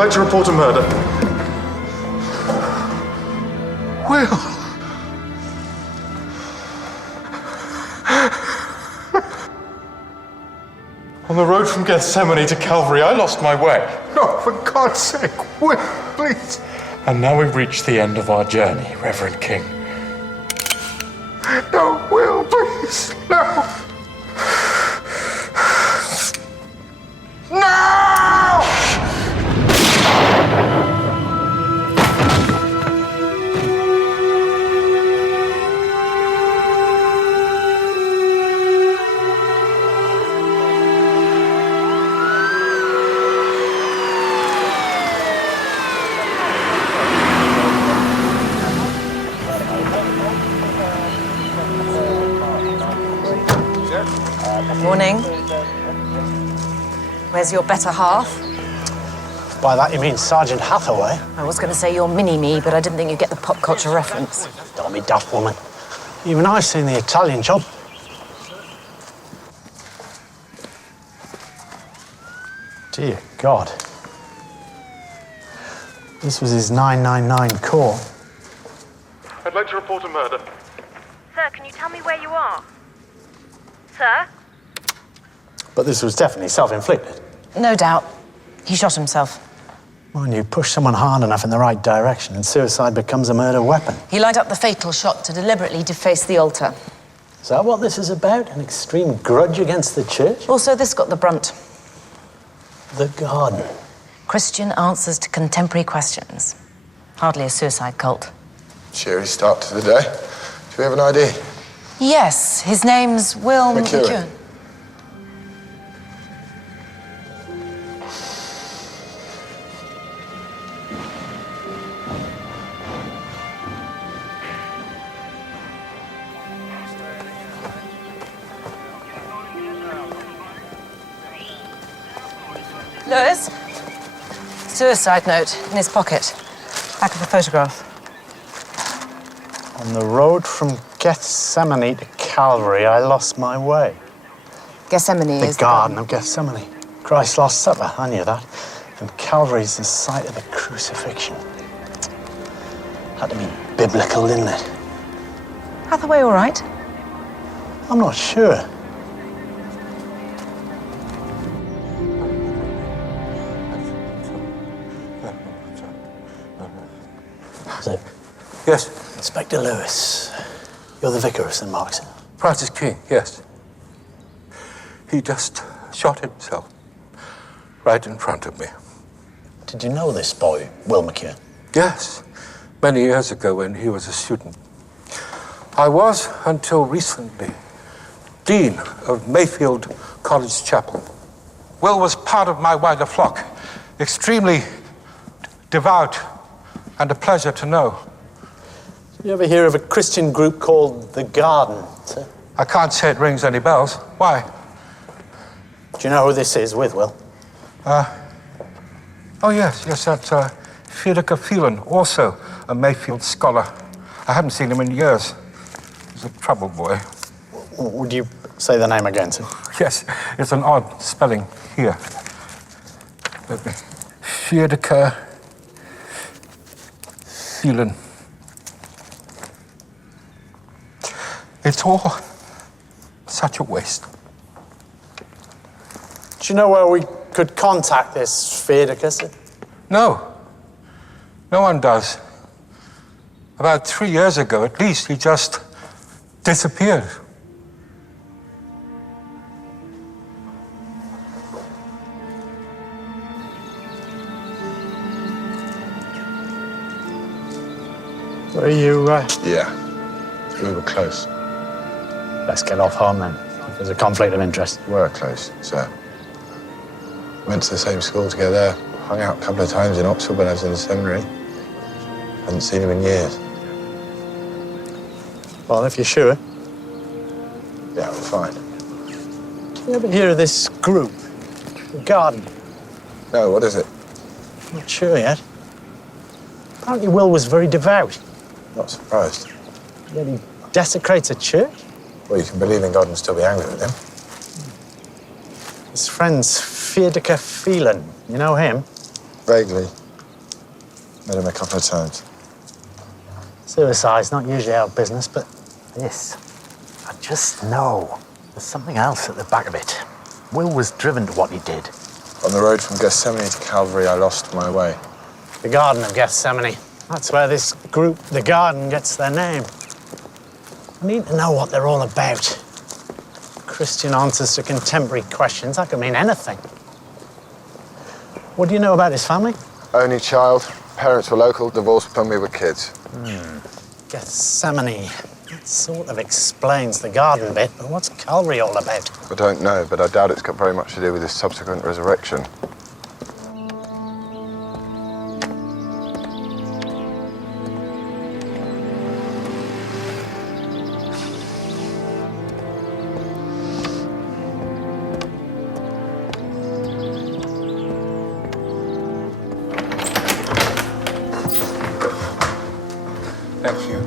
like to report a murder. Will! On the road from Gethsemane to Calvary, I lost my way. No, for God's sake, Will, please. And now we've reached the end of our journey, Reverend King. No, Will, please, no. No! Morning. Where's your better half? By that you mean Sergeant Hathaway? I was going to say your mini-me, but I didn't think you'd get the pop culture reference. Don't be daft, woman. Even I've seen the Italian Job. Dear God. This was his 999 call. I'd like to report a murder. Sir, can you tell me where you are? Sir? But this was definitely self-inflicted. No doubt. He shot himself. When you push someone hard enough in the right direction and suicide becomes a murder weapon. He lined up the fatal shot to deliberately deface the altar. Is that what this is about? An extreme grudge against the church? Also, this got the brunt. The garden. Christian answers to contemporary questions. Hardly a suicide cult. Cheery start to the day. Do we have an ID? Yes, his name's Will McEwen. Lewis? Suicide note in his pocket. Back of the photograph. On the road from Gethsemane to Calvary, I lost my way. Gethsemane is the Garden of Gethsemane. Christ's Last Supper, I knew that. And Calvary's the site of the crucifixion. Had to be biblical, didn't it? Hathaway all right? I'm not sure. So, Yes, Inspector Lewis, you're the vicar of St. Mark's. Francis King, yes. He just shot himself right in front of me. Did you know this boy, Will McEwen? Yes, many years ago when he was a student. I was, until recently, Dean of Mayfield College Chapel. Will was part of my wider flock, extremely devout and a pleasure to know. Did you ever hear of a Christian group called The Garden, sir? I can't say it rings any bells. Why? Do you know who this is with, Will? Oh, yes, that's Fiedeke Phelan, also a Mayfield scholar. I haven't seen him in years. He's a trouble boy. Would you say the name again, sir? Yes, it's an odd spelling here. Fiedeke Phelan. It's all such a waste. Do you know where we could contact this Fiedeke, sir? No. No one does. About 3 years ago, at least, he just disappeared. Were you, Yeah. We were close. Let's get off home, then. If there's a conflict of interest. We were close, sir. Went to the same school together, hung out a couple of times in Oxford when I was in the seminary. Hadn't seen him in years. Well, if you're sure. Yeah, we're fine. Did you ever hear of this group? The Garden? No, what is it? Not sure yet. Apparently Will was very devout. Not surprised. Yet he desecrates a church? Well, you can believe in God and still be angry with him. His friend's Fiedeke Phelan. You know him? Vaguely. Met him a couple of times. Suicide's not usually our business, but this, I just know there's something else at the back of it. Will was driven to what he did. On the road from Gethsemane to Calvary, I lost my way. The Garden of Gethsemane. That's where this group, The Garden, gets their name. I need to know what they're all about. Christian answers to contemporary questions, that could mean anything. What do you know about his family? Only child. Parents were local, divorced when we were kids. Gethsemane. That sort of explains the garden bit, but what's Calvary all about? I don't know, but I doubt it's got very much to do with his subsequent resurrection. Thank you.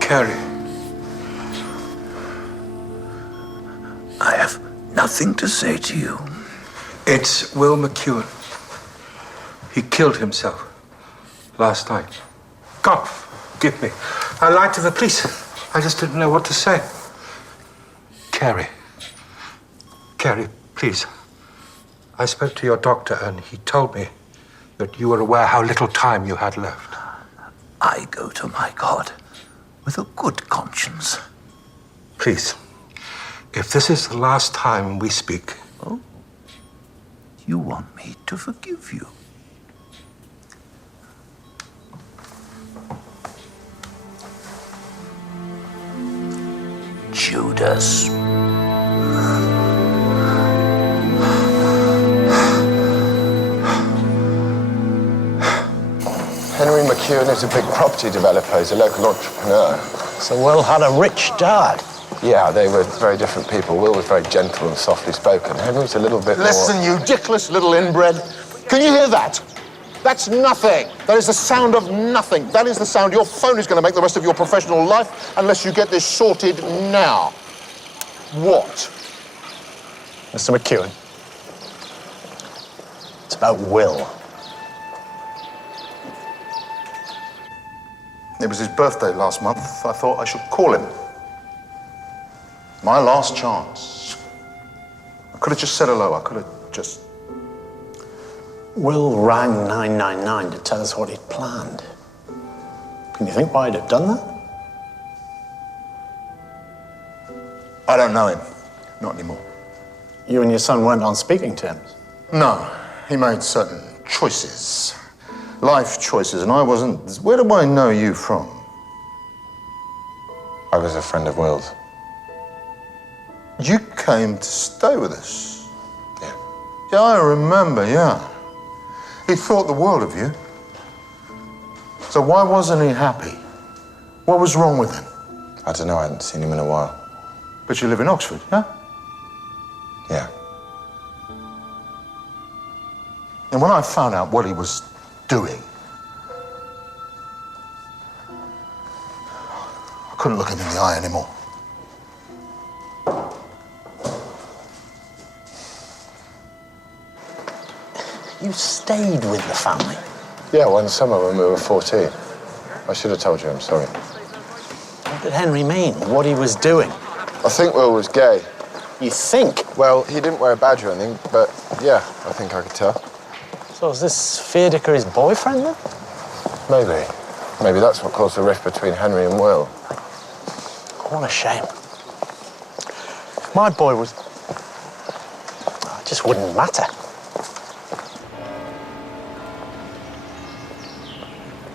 Carrie. I have nothing to say to you. It's Will McEwen. He killed himself last night. God, forgive me. I lied to the police. I just didn't know what to say. Carrie. Carrie, please. I spoke to your doctor and he told me that you were aware how little time you had left. I go to my God with a good conscience. Please, if this is the last time we speak... Oh? You want me to forgive you? Judas. Henry McEwen is a big property developer. He's a local entrepreneur. So Will had a rich dad. Yeah, they were very different people. Will was very gentle and softly spoken. Henry's a little bit more... Listen, you dickless little inbred. Can you hear that? That's nothing. That is the sound of nothing. That is the sound your phone is going to make the rest of your professional life unless you get this sorted now. What? Mr. McEwen, it's about Will. It was his birthday last month. I thought I should call him. My last chance. I could have just said hello. I could have just... Will rang 999 to tell us what he'd planned. Can you think why he'd have done that? I don't know him. Not anymore. You and your son weren't on speaking terms. No. He made certain choices. Life choices, and I wasn't... Where do I know you from? I was a friend of Will's. You came to stay with us. Yeah. Yeah, I remember, yeah. He thought the world of you. So why wasn't he happy? What was wrong with him? I don't know, I hadn't seen him in a while. But you live in Oxford, yeah? Yeah. And when I found out what he was doing, I couldn't look him in the eye anymore. You stayed with the family. Yeah, one summer when we were 14. I should have told you, I'm sorry. What did Henry mean? What he was doing? I think Will was gay. You think? Well, he didn't wear a badge or anything, but yeah, I think I could tell. So is this Fiedeke his boyfriend then? Maybe. Maybe that's what caused the rift between Henry and Will. What a shame. My boy was... It just wouldn't matter.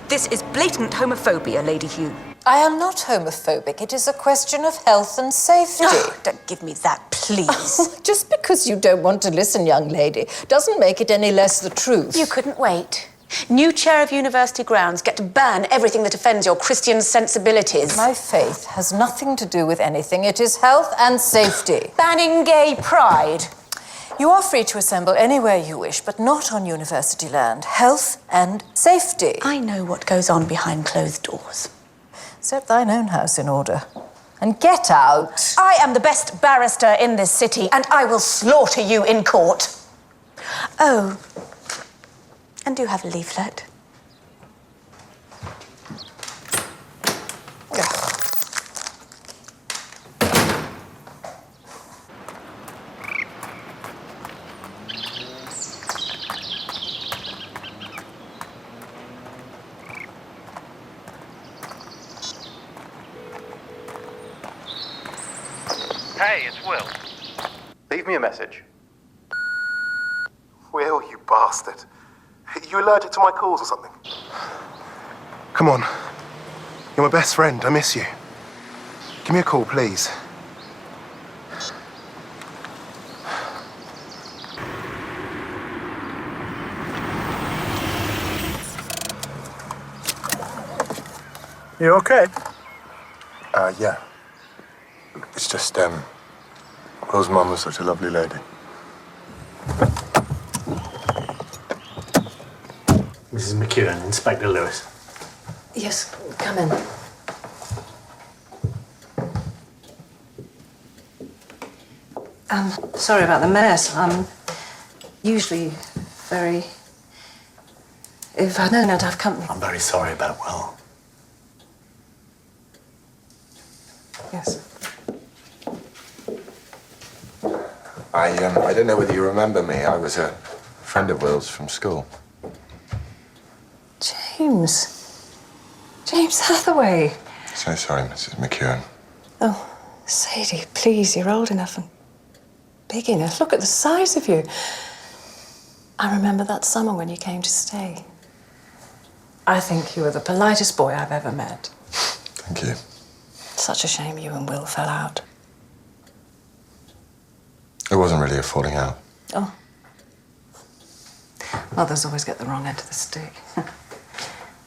This is blatant homophobia, Lady Hugh. I am not homophobic. It is a question of health and safety. Oh, don't give me that, please. Just because you don't want to listen, young lady, doesn't make it any less the truth. You couldn't wait. New chair of university grounds, get to ban everything that offends your Christian sensibilities. My faith has nothing to do with anything. It is health and safety. Banning gay pride. You are free to assemble anywhere you wish, but not on university land. Health and safety. I know what goes on behind closed doors. Set thine own house in order, and get out. I am the best barrister in this city, and I will slaughter you in court. Oh, and do have a leaflet. Hey, it's Will. Leave me a message. Will, you bastard. You allergic to my calls or something? Come on. You're my best friend. I miss you. Give me a call, please. You okay? Yeah. It's just, Will's mum was such a lovely lady. Mrs. McEwen, Inspector Lewis. Yes, come in. Sorry about the mess. I'm usually very... If I'd known I'd have company. I'm very sorry about Will. Yes. I don't know whether you remember me. I was a friend of Will's from school. James. James Hathaway. So sorry, Mrs. McEwen. Oh, Sadie, please, you're old enough and big enough. Look at the size of you. I remember that summer when you came to stay. I think you were the politest boy I've ever met. Thank you. Such a shame you and Will fell out. It wasn't really a falling out. Oh. Mothers always get the wrong end of the stick.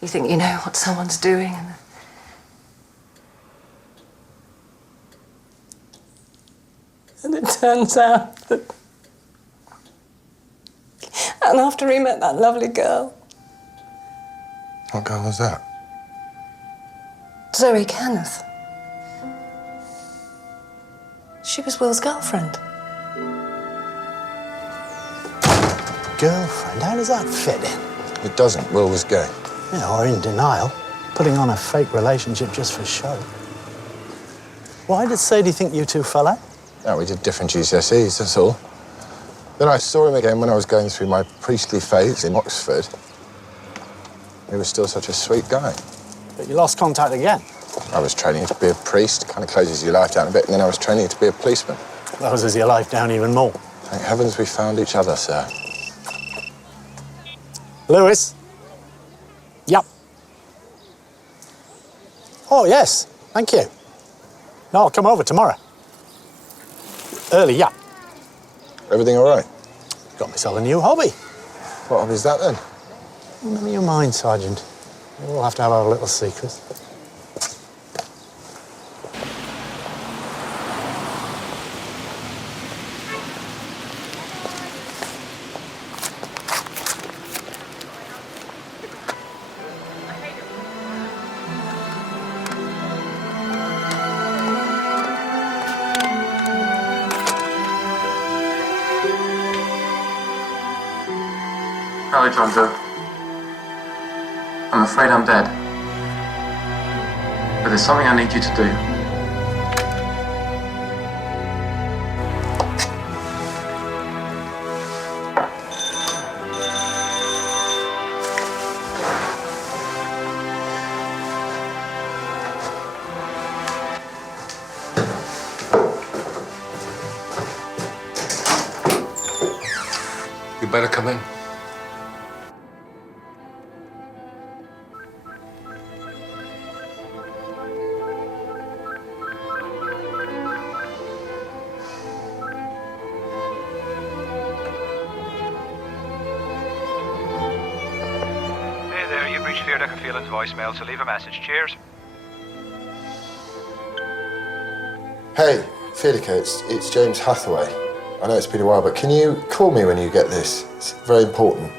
You think you know what someone's doing and it turns out that... And after he met that lovely girl... What girl was that? Zoe Kenneth. She was Will's girlfriend. Girlfriend? How does that fit in? It doesn't. Will was gay. Yeah, or in denial, putting on a fake relationship just for show. Why did Sadie think you two fell out? No, we did different GCSEs, that's all. Then I saw him again when I was going through my priestly phase in Oxford. He was still such a sweet guy. But you lost contact again. I was training to be a priest, kind of closes your life down a bit, and then I was training to be a policeman. Closes your life down even more. Thank heavens we found each other, sir. Lewis? Yep. Oh, yes. Thank you. No, I'll come over tomorrow. Early, yeah. Everything all right? Got myself a new hobby. What hobby's that, then? None of your mind, Sergeant. We'll have to have our little secrets. Alexander, I'm afraid I'm dead. But there's something I need you to do. You better come in. Voicemail, so leave a message. Cheers. Hey, Federica, it's James Hathaway. I know it's been a while, but can you call me when you get this? It's very important.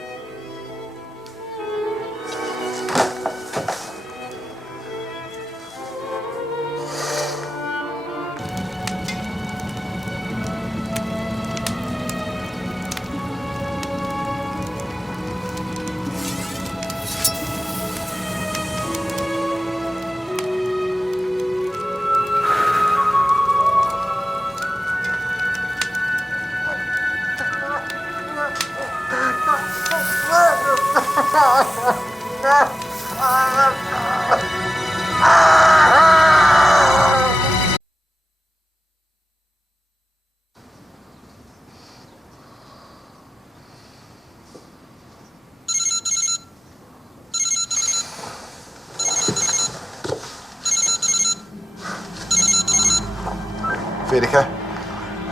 Vedika?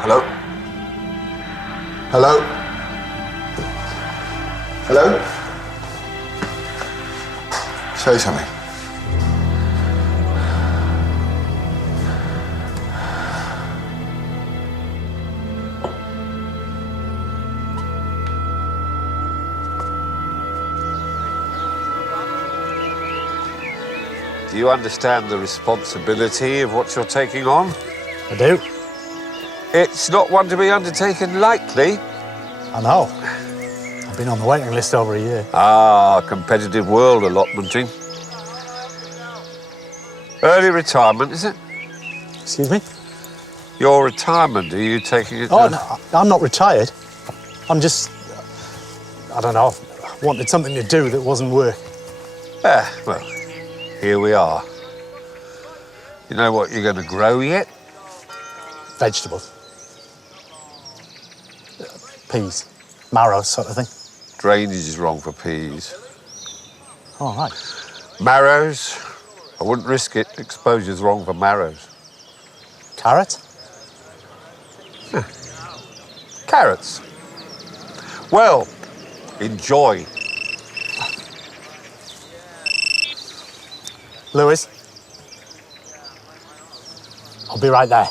Hello? Hello? Hello? Say something. Do you understand the responsibility of what you're taking on? I do. It's not one to be undertaken lightly. I know. I've been on the waiting list over a year. Ah, competitive world allotmenting. Early retirement, is it? Excuse me? Your retirement, are you taking it? Oh, no, I'm not retired. I'm just, I don't know, wanted something to do that wasn't work. Well, here we are. You know what you're going to grow yet? Vegetables. Peas. Marrow sort of thing. Drainage is wrong for peas. All right. Marrows, I wouldn't risk it. Exposure's wrong for marrows. Carrots? Carrots. Well, enjoy. Lewis? I'll be right there.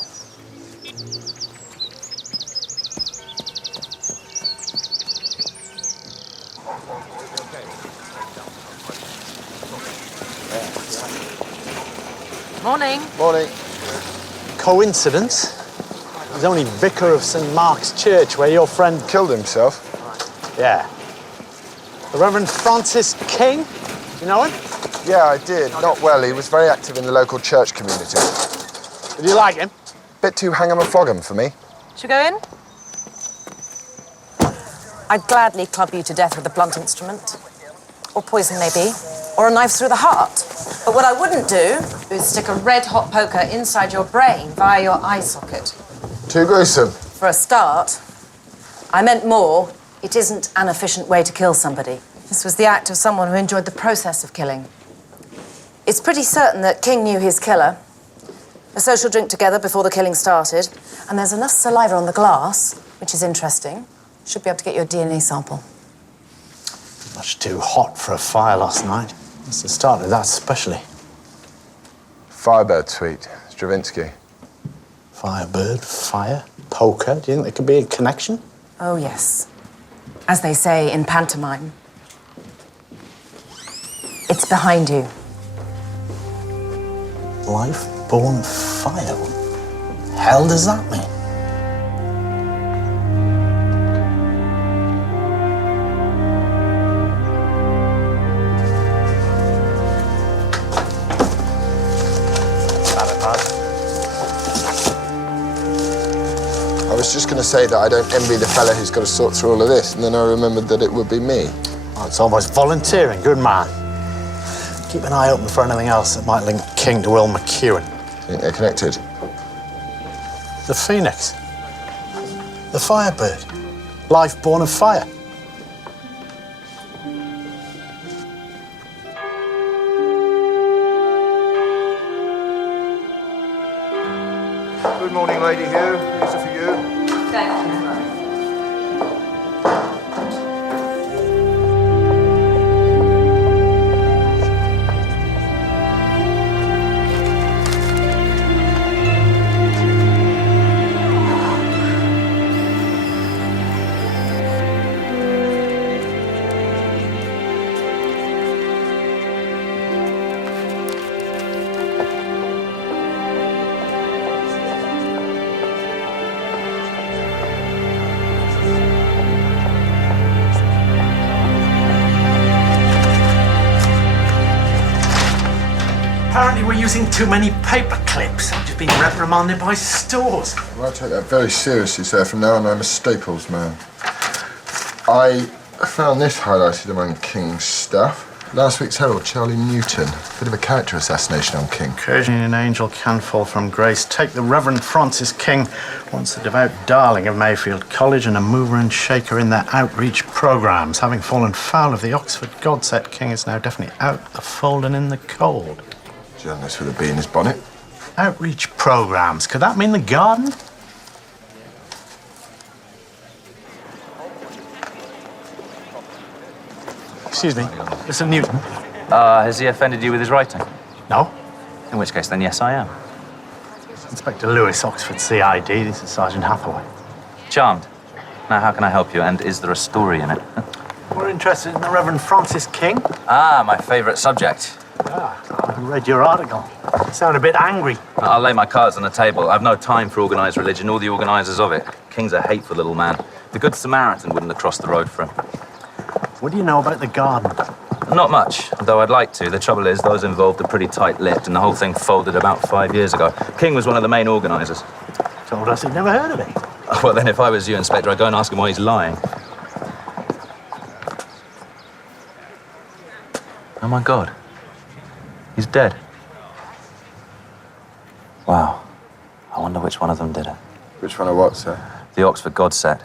Morning. Morning. Coincidence? He's only vicar of St. Mark's Church, where your friend Killed himself. Yeah. The Reverend Francis King? You know him? Yeah, I did. Not well. He was very active in the local church community. Did you like him? Bit too hang 'em and flog 'em for me. Should we go in? I'd gladly club you to death with a blunt instrument. Or poison, maybe. Or a knife through the heart. But what I wouldn't do is stick a red-hot poker inside your brain via your eye socket. Too gruesome. For a start, I meant more. It isn't an efficient way to kill somebody. This was the act of someone who enjoyed the process of killing. It's pretty certain that King knew his killer. A social drink together before the killing started. And there's enough saliva on the glass, which is interesting. Should be able to get your DNA sample. Much too hot for a fire last night. Must have started that especially. Firebird suite. Stravinsky. Firebird, fire, poker. Do you think there could be a connection? Oh, yes. As they say in pantomime. It's behind you. Life born of fire? What the hell does that mean? I was just going to say that I don't envy the fella who's got to sort through all of this, and then I remembered that it would be me. Oh, it's almost volunteering. Good man. Keep an eye open for anything else that might link King to Will McEwen. Think they're connected? The Phoenix. The Firebird. Life born of fire. Good morning, Lady Hugh. These are for you. Thank you. Apparently we're using too many paper clips. I've just been reprimanded by stores. Well, I take that very seriously, sir. From now on, I'm a Staples man. I I found this highlighted among King's stuff. Last week's Herald, Charlie Newton. Bit of a character assassination on King. Occasionally an angel can fall from grace. Take the Reverend Francis King, once the devout darling of Mayfield College and a mover and shaker in their outreach programmes. Having fallen foul of the Oxford Godset, King is now definitely out the fold and in the cold. Journalist with a bee in his bonnet. Outreach programmes. Could that mean the garden? Excuse me, Mr. Newton. Has he offended you with his writing? No. In which case, then yes, I am. Inspector Lewis, Oxford CID. This is Sergeant Hathaway. Charmed. Now, how can I help you? And is there a story in it? We're interested in the Reverend Francis King. Ah, my favourite subject. I read your article. You sound a bit angry. I'll lay my cards on the table. I've no time for organised religion or the organisers of it. King's a hateful little man. The Good Samaritan wouldn't have crossed the road for him. What do you know about the garden? Not much, though I'd like to. The trouble is, those involved are pretty tight-lipped, and the whole thing folded about 5 years ago. King was one of the main organisers. Told us he'd never heard of it. Well, then, if I was you, Inspector, I'd go and ask him why he's lying. Oh, my God. He's dead. Wow. I wonder which one of them did it. Which one of what, sir? The Oxford Godset.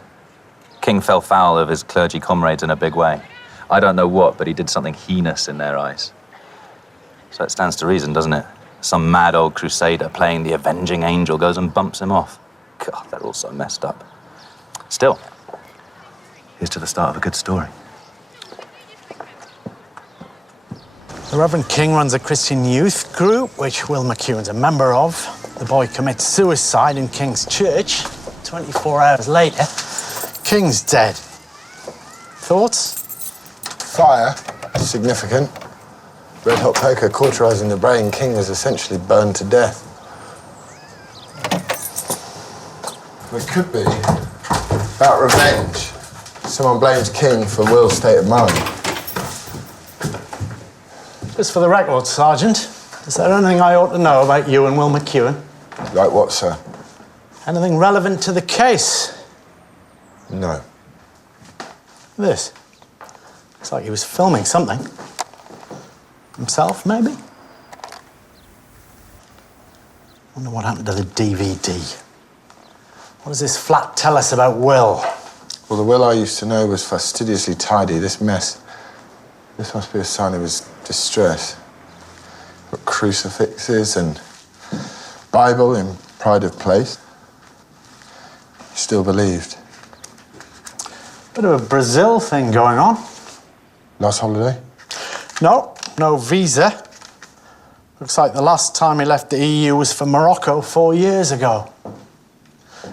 King fell foul of his clergy comrades in a big way. I don't know what, but he did something heinous in their eyes. So it stands to reason, doesn't it? Some mad old crusader playing the avenging angel goes and bumps him off. God, they're all so messed up. Still, here's to the start of a good story. The Reverend King runs a Christian youth group, which Will McEwen's a member of. The boy commits suicide in King's church. 24 hours later, King's dead. Thoughts? Fire, significant. Red hot poker cauterizing the brain. King was essentially burned to death. It could be about revenge. Someone blames King for Will's state of mind. Just for the record, Sergeant, is there anything I ought to know about you and Will McEwen? Like what, sir? Anything relevant to the case? No. This. Looks like he was filming something. Himself, maybe? Wonder what happened to the DVD. What does this flat tell us about Will? Well, the Will I used to know was fastidiously tidy. This mess, this must be a sign of his distress. Got crucifixes and Bible in pride of place. He still believed. Bit of a Brazil thing going on. Last holiday? No visa. Looks like the last time he left the EU was for Morocco 4 years ago.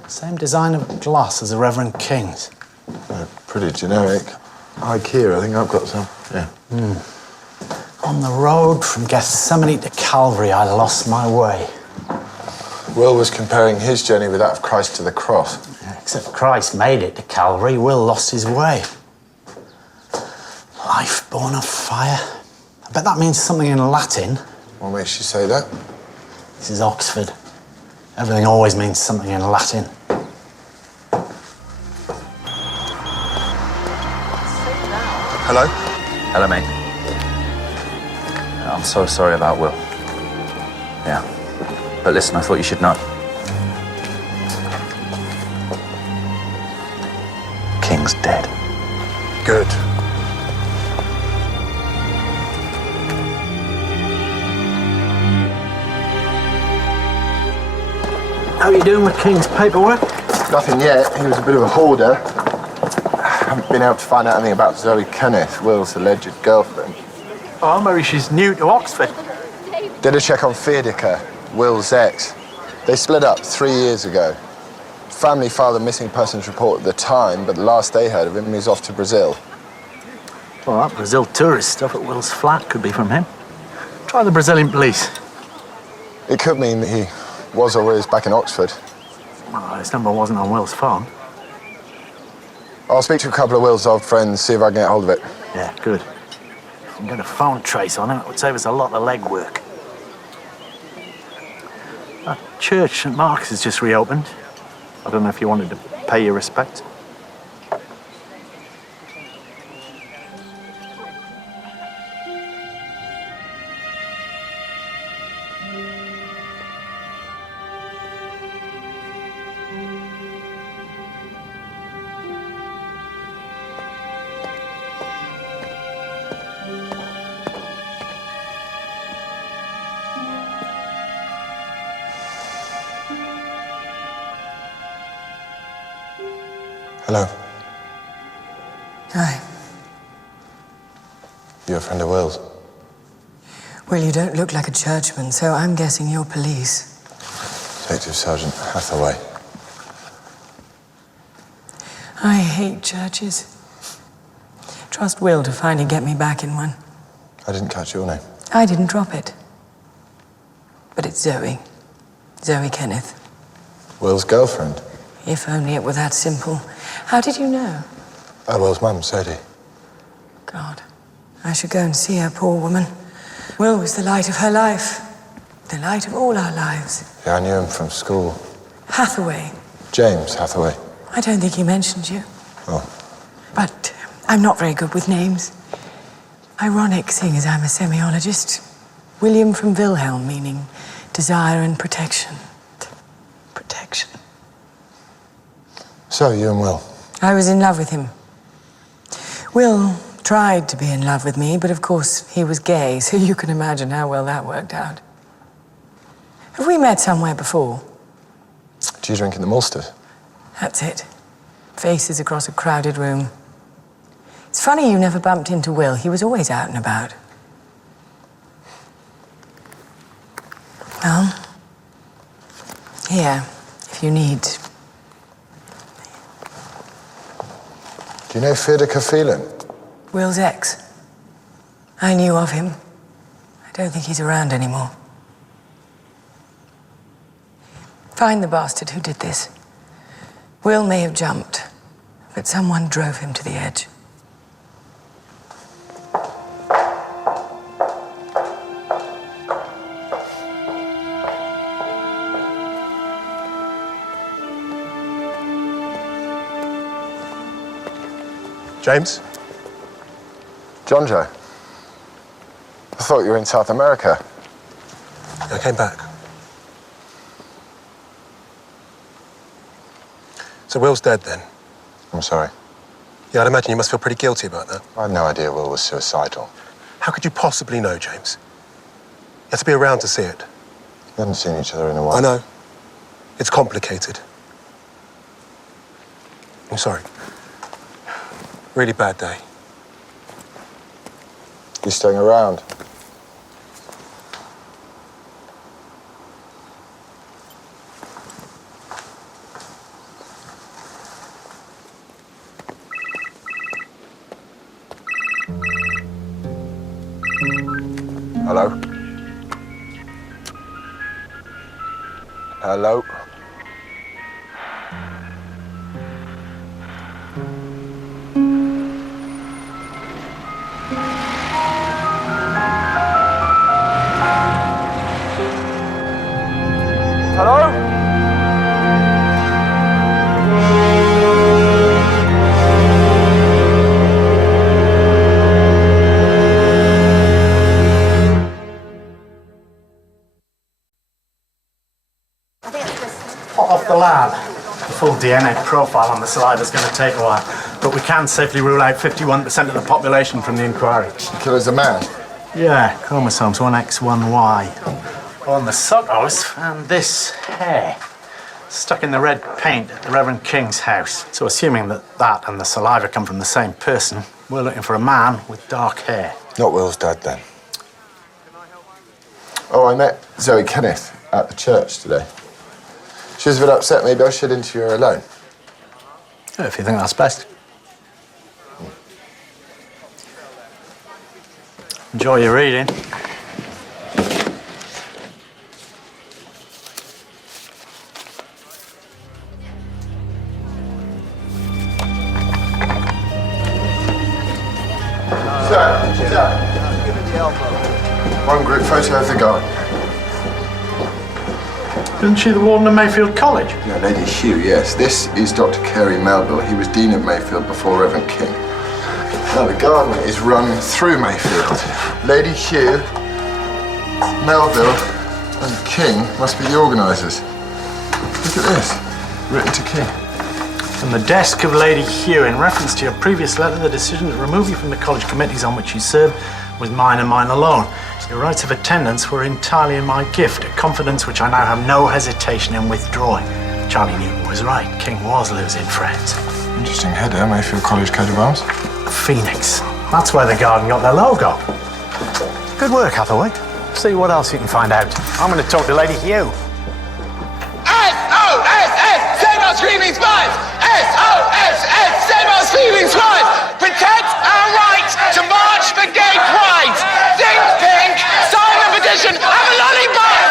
Same design of glass as the Reverend King's. Pretty generic. IKEA, I think I've got some. Yeah. On the road from Gethsemane to Calvary, I lost my way. Will was comparing his journey with that of Christ to the cross. Yeah, except Christ made it to Calvary, Will lost his way. Life born of fire. I bet that means something in Latin. What makes you say that? This is Oxford. Everything always means something in Latin. Hello? Hello, mate. I'm so sorry about Will. Yeah. But listen, I thought you should know. King's dead. Good. How are you doing with King's paperwork? Nothing yet. He was a bit of a hoarder. I haven't been able to find out anything about Zoe Kenneth, Will's alleged girlfriend. Oh, maybe she's new to Oxford. Did a check on Fiedica, Will's ex. They split up 3 years ago. Family filed a missing persons report at the time, but the last they heard of him, he was off to Brazil. Well, that Brazil tourist stuff at Will's flat could be from him. Try the Brazilian police. It could mean that he was or is back in Oxford. Well, his number wasn't on Will's phone. I'll speak to a couple of Will's old friends, see if I can get hold of it. Yeah, good. If we can get a phone trace on him, it would save us a lot of legwork. That church, St. Mark's, has just reopened. I don't know if you wanted to pay your respects. Hello. Hi. You're a friend of Will's? Well, you don't look like a churchman, so I'm guessing you're police. Detective Sergeant Hathaway. I hate churches. Trust Will to finally get me back in one. I didn't catch your name. I didn't drop it. But it's Zoe. Zoe Kenneth. Will's girlfriend. If only it were that simple. How did you know? Will's mum, Sadie. God, I should go and see her, poor woman. Will was the light of her life. The light of all our lives. Yeah, I knew him from school. Hathaway. James Hathaway. I don't think he mentioned you. Oh. But I'm not very good with names. Ironic, seeing as I'm a semiologist. William from Wilhelm, meaning desire and protection. Protection. So, you and Will? I was in love with him. Will tried to be in love with me, but of course he was gay, so you can imagine how well that worked out. Have we met somewhere before? Do you drink in the Malsters? That's it. Faces across a crowded room. It's funny you never bumped into Will. He was always out and about. Well, here, if you need. Do you know Fiedeka Phelan? Will's ex. I knew of him. I don't think he's around anymore. Find the bastard who did this. Will may have jumped, but someone drove him to the edge. James? John Joe. I thought you were in South America. I came back. So Will's dead then? I'm sorry. Yeah, I'd imagine you must feel pretty guilty about that. I had no idea Will was suicidal. How could you possibly know, James? You have to be around to see it. We haven't seen each other in a while. I know. It's complicated. I'm sorry. Really bad day. You staying around? Hello? Hello? Hot off the lab. The full DNA profile on the saliva's going to take a while, but we can safely rule out 51% of the population from the inquiry. The killer's a man? Yeah, chromosomes 1X, 1Y. On the Sotos, and this hair stuck in the red paint at the Reverend King's house. So assuming that and the saliva come from the same person, we're looking for a man with dark hair. Not Will's dad, then. Oh, I met Zoe Kenneth at the church today. She was a bit upset. Maybe I should interview her alone. Yeah, if you think that's best. Enjoy your reading. Sir. One group photo of the garden. Isn't she the warden of Mayfield College? Yeah, Lady Hugh, yes. This is Dr. Carey Melville. He was Dean of Mayfield before Reverend King. Now, the garden is run through Mayfield. Lady Hugh, Melville, and King must be the organisers. Look at this, written to King. From the desk of Lady Hugh, in reference to your previous letter, the decision to remove you from the college committees on which you served was mine and mine alone. Your rights of attendance were entirely in my gift, a confidence which I now have no hesitation in withdrawing. Charlie Newton was right. King was losing friends. Interesting header, Mayfield College coat of arms. Phoenix. That's where the Garden got their logo. Good work, Hathaway. See what else you can find out. I'm going to talk to Lady Hugh. S-O-S-S! Save our screaming spies! S-O-S-S! Save our screaming spies! Protect our right to march for gay pride! Think pink! Sign the petition! Have a lollipop!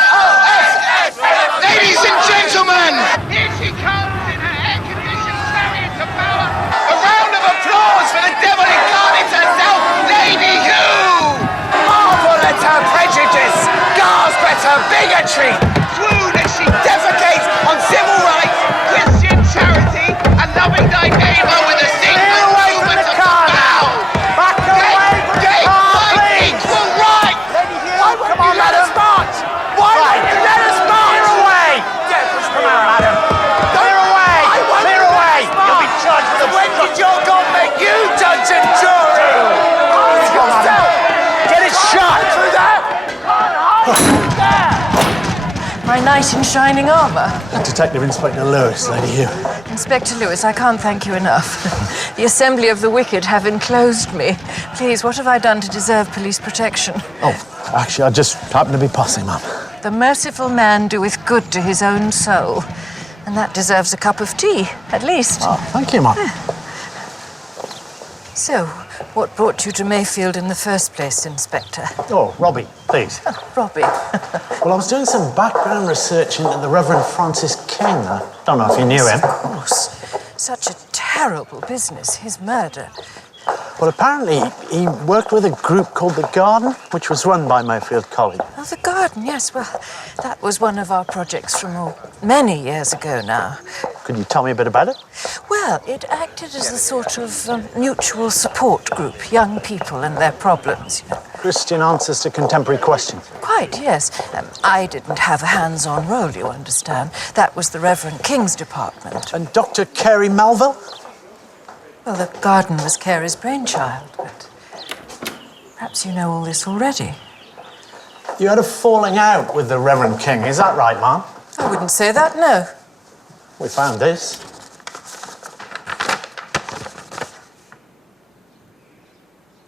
S-O-S-S! Ladies and gentlemen! Here she comes in her air-conditioned chariot to power! A round of applause for the devil incarnate herself, Lady Hugh! Marvel at her prejudice! Gasp at her bigotry! Swoon as she defecates on civil rights, Christian charity, and loving thy neighbour with a single movement of the bow! Back away from the car, please! Equal right! Why won't you let us march? Why won't you let us march? Clear away! Come on, madam. Clear away! Clear away! You'll be charged with When did your God make you judge and jury? Ask yourself! Get it shot! Through that! My knight in shining armour. Detective Inspector Lewis, Lady Hugh. Inspector Lewis, I can't thank you enough. The Assembly of the Wicked have enclosed me. Please, what have I done to deserve police protection? Oh, actually, I just happened to be passing, ma'am. The merciful man doeth good to his own soul. And that deserves a cup of tea, at least. Oh, thank you, ma'am. So, what brought you to Mayfield in the first place, Inspector? Oh, Robbie, please. Robbie. Well, I was doing some background research into the Reverend Francis King. I don't know if you knew him. Of course. Such a terrible business, his murder. Well, apparently he worked with a group called The Garden, which was run by Mayfield College. Oh, the Garden, yes. Well, that was one of our projects from many years ago now. Could you tell me a bit about it? Well, it acted as a sort of mutual support group, young people and their problems, you know. Christian answers to contemporary questions. Quite, yes. I didn't have a hands-on role, you understand. That was the Reverend King's department. And Dr. Carey Melville? Well, the Garden was Carey's brainchild, but perhaps you know all this already. You had a falling out with the Reverend King, is that right, ma'am? I wouldn't say that, no. We found this.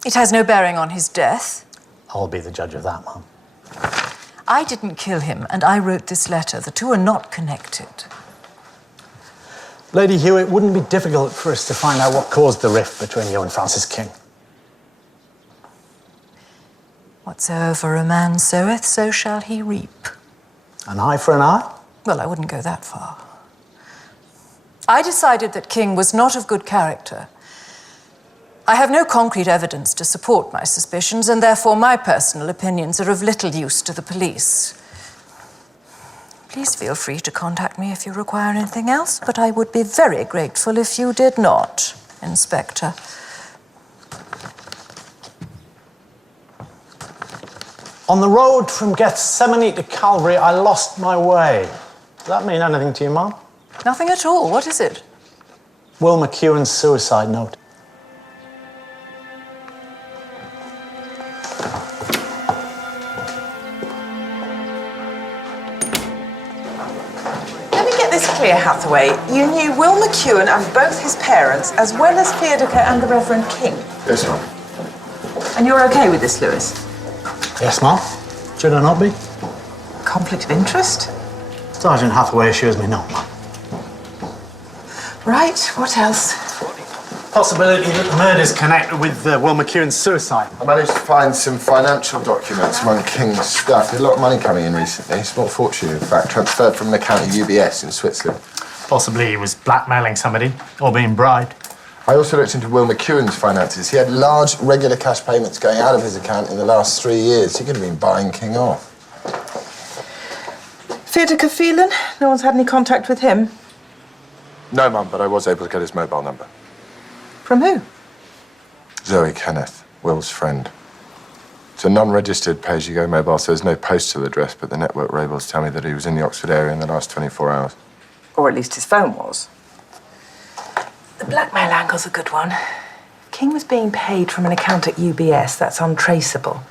It has no bearing on his death. I'll be the judge of that, ma'am. I didn't kill him, and I wrote this letter. The two are not connected. Lady Hugh, it wouldn't be difficult for us to find out what caused the rift between you and Francis King. Whatsoever a man soweth, so shall he reap. An eye for an eye? Well, I wouldn't go that far. I decided that King was not of good character. I have no concrete evidence to support my suspicions, and therefore my personal opinions are of little use to the police. Please feel free to contact me if you require anything else, but I would be very grateful if you did not, Inspector. On the road from Gethsemane to Calvary, I lost my way. Does that mean anything to you, ma'am? Nothing at all. What is it? Will McEwen's suicide note. Clear, Hathaway. You knew Will McEwen and both his parents, as well as Theodore and the Reverend King. Yes, ma'am. And you're okay with this, Lewis? Yes, ma'am. Should I not be? Conflict of interest? Sergeant Hathaway assures me not, ma'am. Right, what else? Possibility that the murder's connected with Will McEwen's suicide. I managed to find some financial documents among King's stuff. There's a lot of money coming in recently. Small fortune, in fact, transferred from an account at UBS in Switzerland. Possibly he was blackmailing somebody or being bribed. I also looked into Will McEwen's finances. He had large, regular cash payments going out of his account in the last 3 years. He could have been buying King off. Theodore Phelan? No one's had any contact with him? No, mum, but I was able to get his mobile number. From who? Zoe Kenneth, Will's friend. It's a non-registered pay-as-you-go mobile, so there's no postal address, but the network labels tell me that he was in the Oxford area in the last 24 hours. Or at least his phone was. The blackmail angle's a good one. King was being paid from an account at UBS. That's untraceable.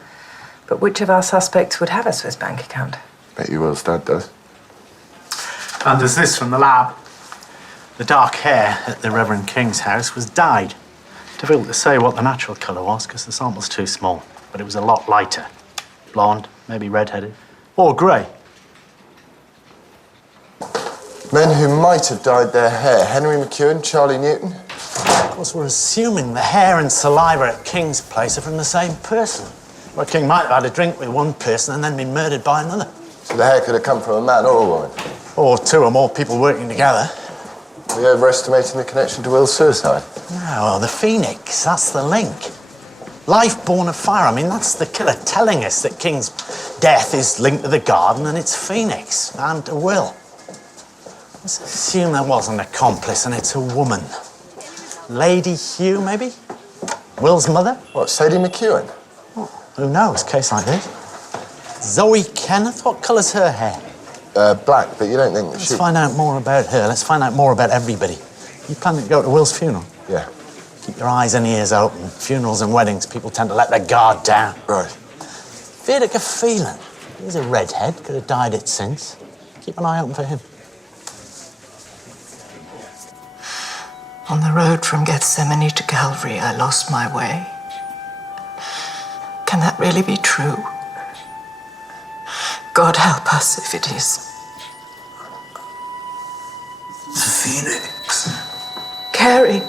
But which of our suspects would have a Swiss bank account? Bet you Will's dad does. And there's this from the lab. The dark hair at the Reverend King's house was dyed. Difficult to say what the natural colour was because the sample's too small, but it was a lot lighter. Blonde, maybe red-headed, or grey. Men who might have dyed their hair. Henry McEwen, Charlie Newton. Of course, we're assuming the hair and saliva at King's place are from the same person. Well, King might have had a drink with one person and then been murdered by another. So the hair could have come from a man or a woman. Or two or more people working together. Are we overestimating the connection to Will's suicide? No, well, the phoenix, that's the link. Life born of fire. I mean, that's the killer telling us that King's death is linked to the garden and it's Phoenix and to Will. Let's assume there was an accomplice and it's a woman. Lady Hugh, maybe? Will's mother? What, Sadie McEwen? Oh, who knows, case like this. Zoe Kenneth, what colour's her hair? Black, but you don't think that Let's find out more about her. Let's find out more about everybody. You planning to go to Will's funeral? Yeah. Keep your eyes and ears open. Funerals and weddings, people tend to let their guard down. Right. Vidica Phelan. He's a redhead, could have died it since. Keep an eye open for him. On the road from Gethsemane to Calvary, I lost my way. Can that really be true? God help us if it is. The Phoenix. Carrie.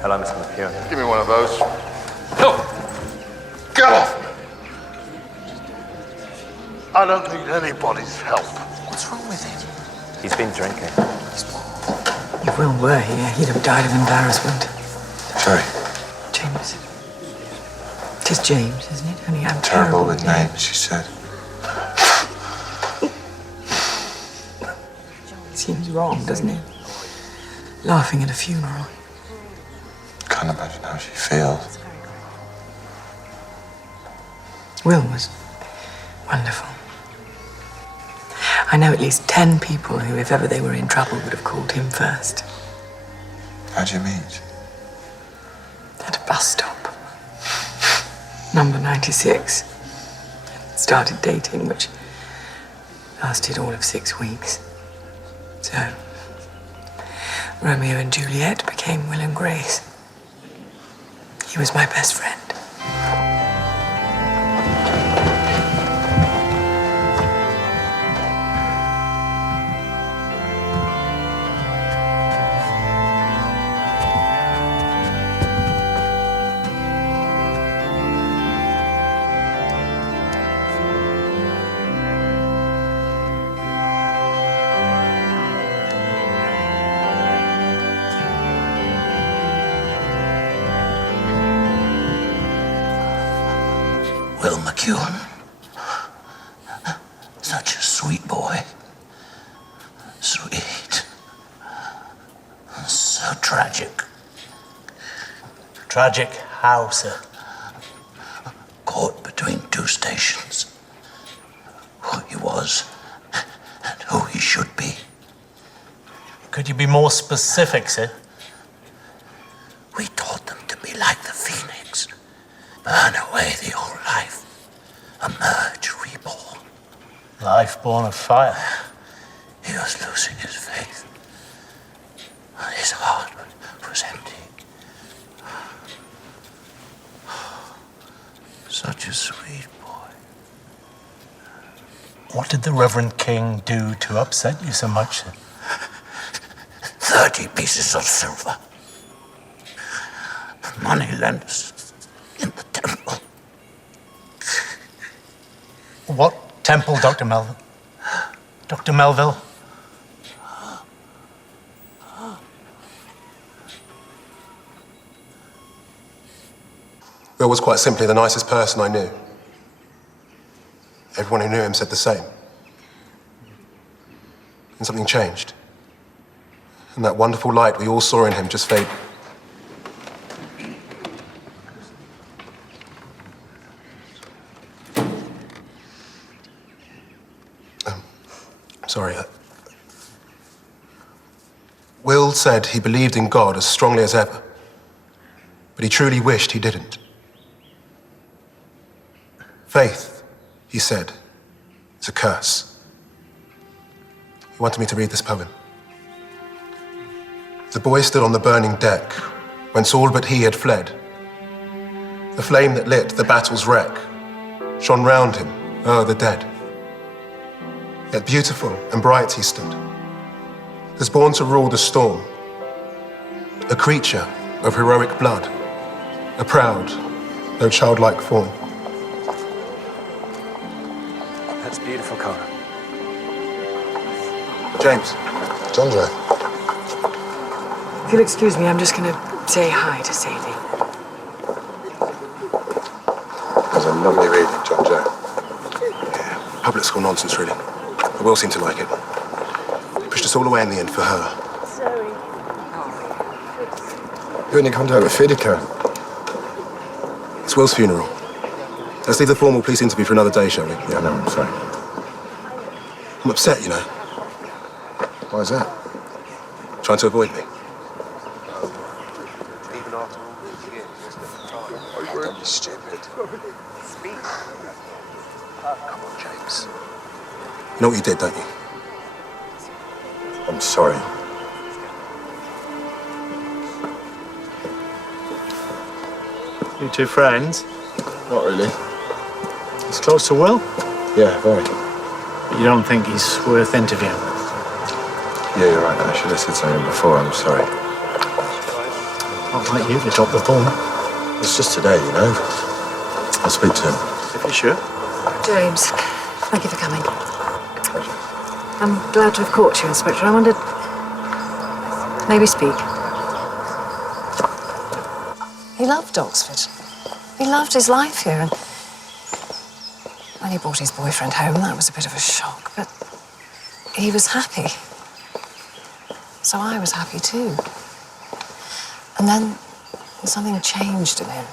Hello, Mr. McEwen. Give me one of those. No! Get off me! I don't need anybody's help. What's wrong with him? He's been drinking. If Will were here, he'd have died of embarrassment. Sorry. James. It is James, isn't it? Only I'm Terrible with names, she said. Seems wrong, doesn't it? Laughing at a funeral. Can't imagine how she feels. Will was wonderful. I know at least 10 people who, if ever they were in trouble, would have called him first. How'd you meet? At a bus stop. Number 96. Started dating, which lasted all of 6 weeks. So, Romeo and Juliet became Will and Grace. He was my best friend. Will McEwen. Such a sweet boy. Sweet. So tragic. Tragic how, sir? Caught between two stations. Who he was and who he should be. Could you be more specific, sir? We taught them to be like the phoenix. Burn away the old life. Emerge reborn. Life born of fire. He was losing Such a sweet boy. What did the Reverend King do to upset you so much? 30 pieces of silver. Money lent us in the temple. What temple, Dr. Melville? Dr. Melville? Will was quite simply the nicest person I knew. Everyone who knew him said the same. And something changed. And that wonderful light we all saw in him just faded. Sorry. Will said he believed in God as strongly as ever, but he truly wished he didn't. Faith, he said, is a curse. He wanted me to read this poem. The boy stood on the burning deck, whence all but he had fled. The flame that lit the battle's wreck shone round him o'er the dead. Yet beautiful and bright he stood, as born to rule the storm, a creature of heroic blood, a proud, though childlike form. That's beautiful, Connor. James. John Joe. If you'll excuse me, I'm just going to say hi to Sadie. It was a lovely reading, John Joe. Yeah, public school nonsense, really. But Will seemed to like it. He pushed us all away in the end for her. Sorry. You only contact with Fideco. It's Will's funeral. Let's leave the formal police interview for another day, shall we? Yeah, no, I'm sorry. I'm upset, you know. Why is that? Trying to avoid me. Don't be stupid. Come on, James. You know what you did, don't you? I'm sorry. You two friends? Not really. He's close to Will? Yeah, very. You don't think he's worth interviewing? Yeah, you're right. I should have said something before. I'm sorry. Not like you to drop the ball. It's just today, you know. I'll speak to him. If you're sure. James, thank you for coming. I'm glad to have caught you, Inspector. I wondered... Maybe speak. He loved Oxford. He loved his life here, and when he brought his boyfriend home, that was a bit of a shock, but he was happy. So I was happy too. And then something changed in him.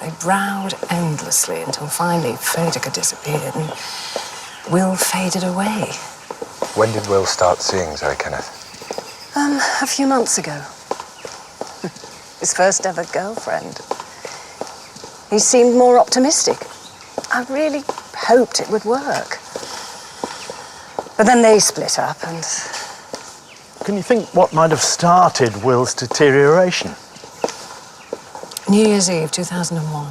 They rowed endlessly until finally Fedica disappeared and Will faded away. When did Will start seeing Zoe Kenneth? A few months ago. His first ever girlfriend. He seemed more optimistic. I really hoped it would work. But then they split up and... Can you think what might have started Will's deterioration? New Year's Eve, 2001.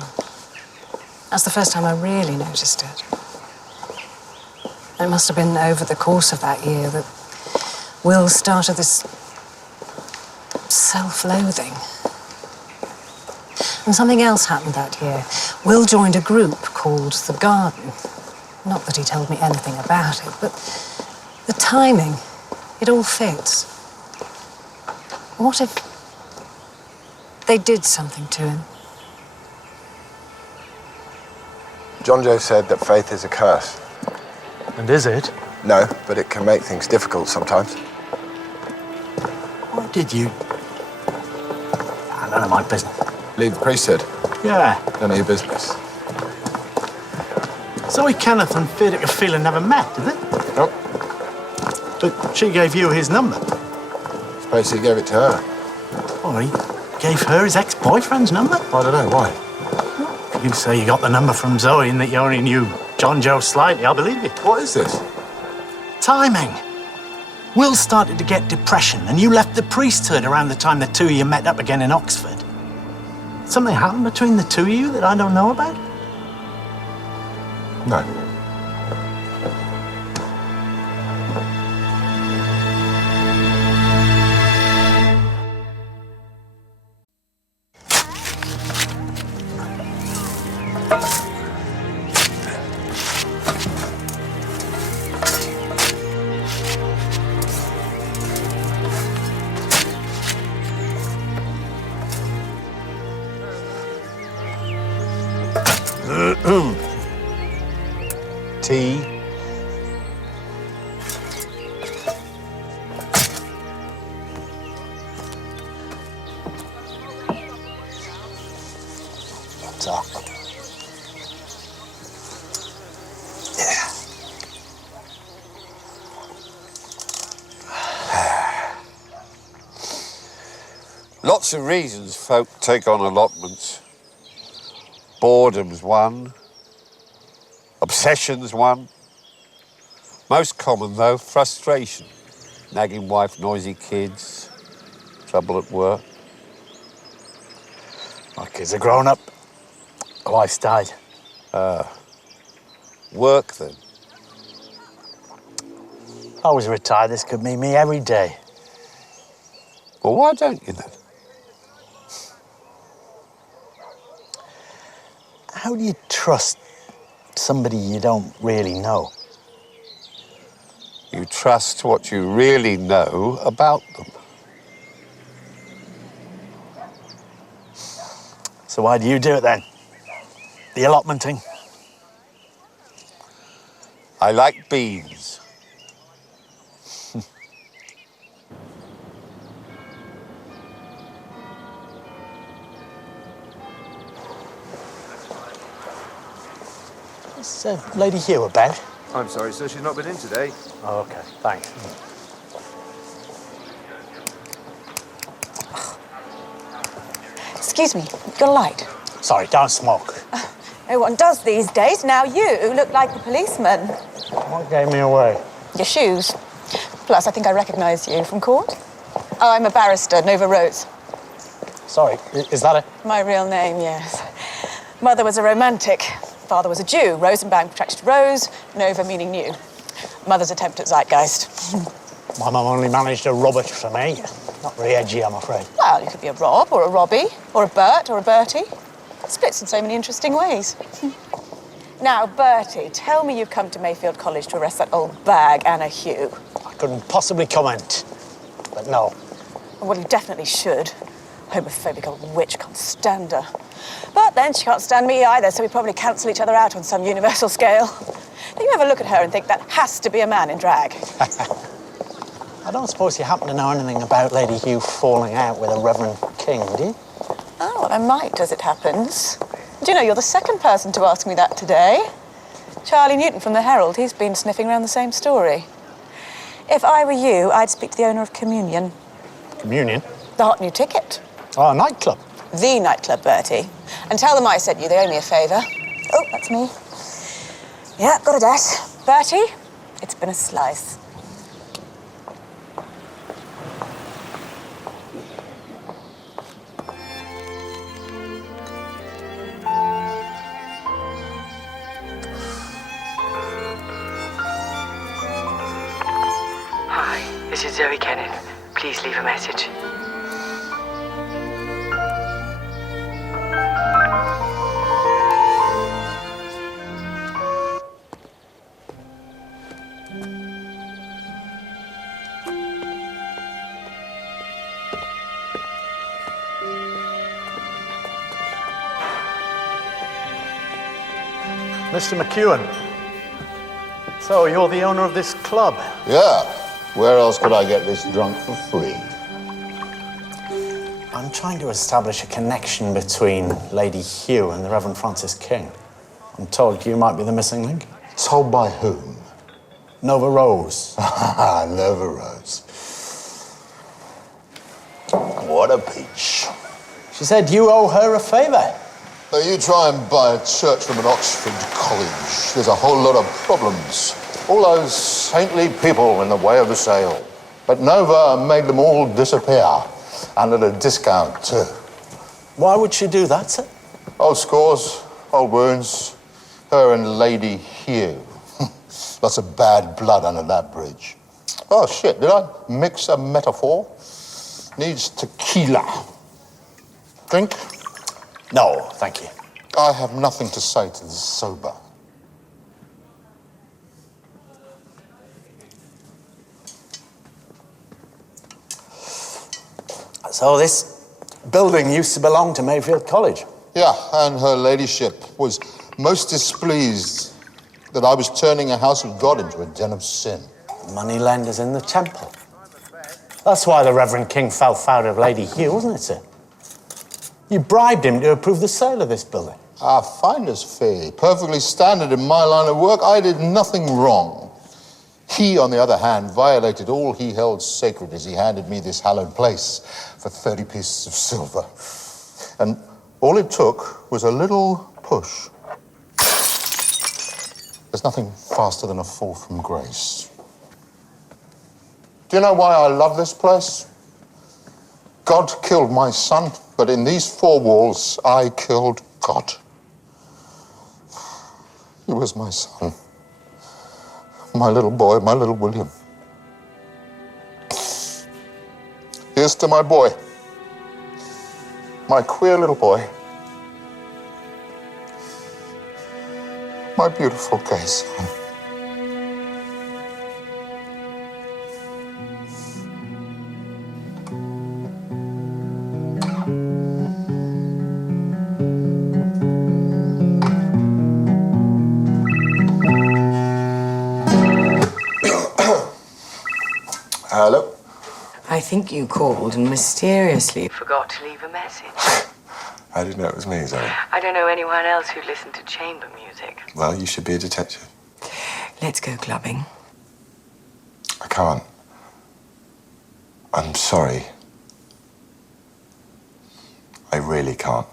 That's the first time I really noticed it. It must have been over the course of that year that Will started this self-loathing. And something else happened that year. Will joined a group called The Garden. Not that he told me anything about it, but the timing, it all fits. What if they did something to him? John Joe said that faith is a curse. And is it? No, but it can make things difficult sometimes. Why did you? None of my business. Leave the priesthood? Yeah. None of your business. Zoe Kenneth and Fedica Phelan never met, did they? Nope. But she gave you his number. Suppose he gave it to her. Oh, he gave her his ex-boyfriend's number? I don't know, why? You say you got the number from Zoe and that you only knew John Joe slightly, I'll believe you. What is this? Timing. Will started to get depression and you left the priesthood around the time the two of you met up again in Oxford. Something happened between the two of you that I don't know about? No. Tea. So. Yeah. Lots of reasons folk take on allotments. Boredom's one. Obsession's one. Most common, though, frustration. Nagging wife, noisy kids, trouble at work. My kids are grown up. My wife's died. Work, then? If I was retired, this could mean me every day. Well, why don't you, then? How do you trust somebody you don't really know? You trust what you really know about them. So why do you do it then? The allotmenting? I like beans. Is Lady Hugh about? I'm sorry, sir, she's not been in today. Oh, OK, thanks. Excuse me, you got a light? Sorry, don't smoke. No one does these days. Now you look like the policeman. What gave me away? Your shoes. Plus, I think I recognise you from court. Oh, I'm a barrister, Nova Rose. Sorry, is that it? My real name, yes. Mother was a romantic. Father was a Jew. Rosenbaum contracted Rose, Nova meaning new. Mother's attempt at zeitgeist. My mum only managed to rub it for me. Not very edgy, I'm afraid. Well, you could be a Rob or a Robbie or a Bert or a Bertie. It splits in so many interesting ways. Now, Bertie, tell me you've come to Mayfield College to arrest that old bag, Anna Hugh. I couldn't possibly comment, but no. Well, you definitely should. Homophobic old witch, can't stand her. But then she can't stand me either, so we probably cancel each other out on some universal scale. Do you ever look at her and think that has to be a man in drag? I don't suppose you happen to know anything about Lady Hugh falling out with a Reverend King, do you? Oh, well, I might, as it happens. Do you know, you're the second person to ask me that today. Charlie Newton from the Herald, he's been sniffing around the same story. If I were you, I'd speak to the owner of Communion. Communion? The hot new ticket. Oh, a nightclub. The nightclub, Bertie. And tell them I sent you, they owe me a favour. Oh, that's me. Yeah, got a debt. Bertie, it's been a slice. Hi, this is Zoe Kenneth. Please leave a message. Mr. McEwen. So, you're the owner of this club? Yeah. Where else could I get this drunk for free? I'm trying to establish a connection between Lady Hugh and the Reverend Francis King. I'm told you might be the missing link. Told by whom? Nova Rose. Nova Rose. What a peach. She said you owe her a favour. You try and buy a church from an Oxford college. There's a whole lot of problems. All those saintly people in the way of the sale. But Nova made them all disappear. And at a discount, too. Why would she do that, sir? Old scores, old wounds. Her and Lady Hugh. Lots of bad blood under that bridge. Oh, shit, did I mix a metaphor? Needs tequila. Drink? No, thank you. I have nothing to say to the sober. So this building used to belong to Mayfield College? Yeah, and her ladyship was most displeased that I was turning a house of God into a den of sin. Moneylenders in the temple. That's why the Reverend King fell foul of Lady Hugh, wasn't it, sir? You bribed him to approve the sale of this building. Our finder's fee, perfectly standard in my line of work. I did nothing wrong. He, on the other hand, violated all he held sacred as he handed me this hallowed place for 30 pieces of silver. And all it took was a little push. There's nothing faster than a fall from grace. Do you know why I love this place? God killed my son, but in these four walls, I killed God. He was my son. My little boy, my little William. Here's to my boy. My queer little boy. My beautiful gay son. Hello? I think you called and mysteriously forgot to leave a message. I didn't know it was me, Zoe. I don't know anyone else who listened to chamber music. Well, you should be a detective. Let's go clubbing. I can't. I'm sorry. I really can't.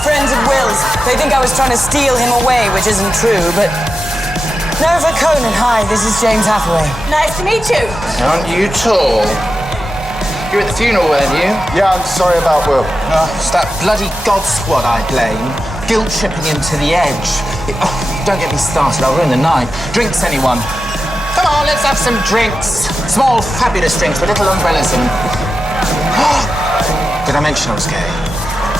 Friends of Will's. They think I was trying to steal him away, which isn't true, but... Nova Conan, hi, this is James Hathaway. Nice to meet you. Aren't you tall? You were at the funeral, weren't you? Yeah, I'm sorry about Will. It's that bloody God Squad I blame. Guilt-tripping him to the edge. Don't get me started, I'll ruin the night. Drinks, anyone? Come on, let's have some drinks. Small, fabulous drinks with little umbrellas in. Did I mention I was gay?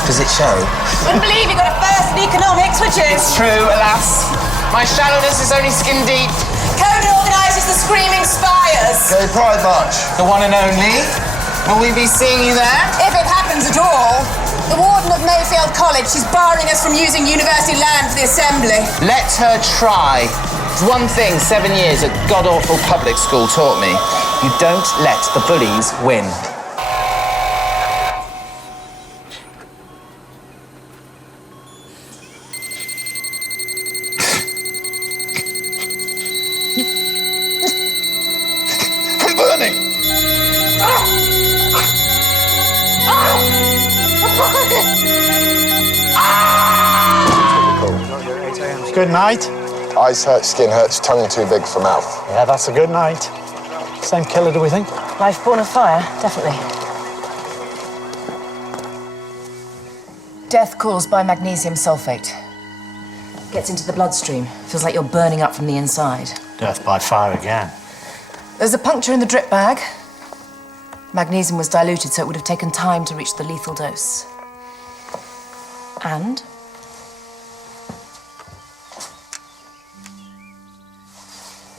Does it show? Wouldn't believe you got a first in economics, would you? It's true, alas. My shallowness is only skin deep. Conan organises the Screaming Spires. Gay Pride March. The one and only. Will we be seeing you there? If it happens at all. The warden of Mayfield College, she's barring us from using university land for the assembly. Let her try. It's one thing 7 years at god-awful public school taught me. You don't let the bullies win. I'm burning! Good night. Eyes hurt, skin hurts, tongue too big for mouth. Yeah, that's a good night. Same killer, do we think? Life born of fire, definitely. Death caused by magnesium sulfate. Gets into the bloodstream. Feels like you're burning up from the inside. Death by fire again. There's a puncture in the drip bag. Magnesium was diluted, so it would have taken time to reach the lethal dose. And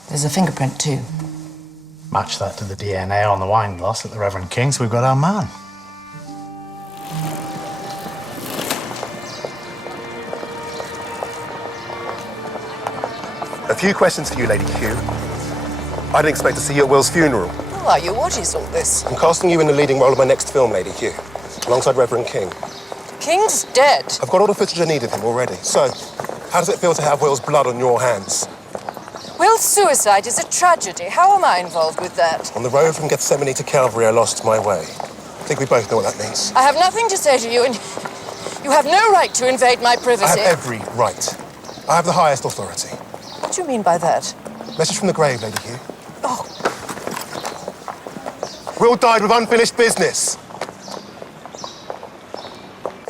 there's a fingerprint, too. Match that to the DNA on the wine glass at the Reverend King's, we've got our man. A few questions for you, Lady Hugh. I didn't expect to see you at Will's funeral. Who are you? What is all this? I'm casting you in the leading role of my next film, Lady Hugh, alongside Reverend King. King's dead. I've got all the footage I need of him already. So, how does it feel to have Will's blood on your hands? Will's suicide is a tragedy. How am I involved with that? On the road from Gethsemane to Calvary, I lost my way. I think we both know what that means. I have nothing to say to you, and you have no right to invade my privacy. I have every right. I have the highest authority. What do you mean by that? Message from the grave, Lady Hugh. Oh, Will died with unfinished business.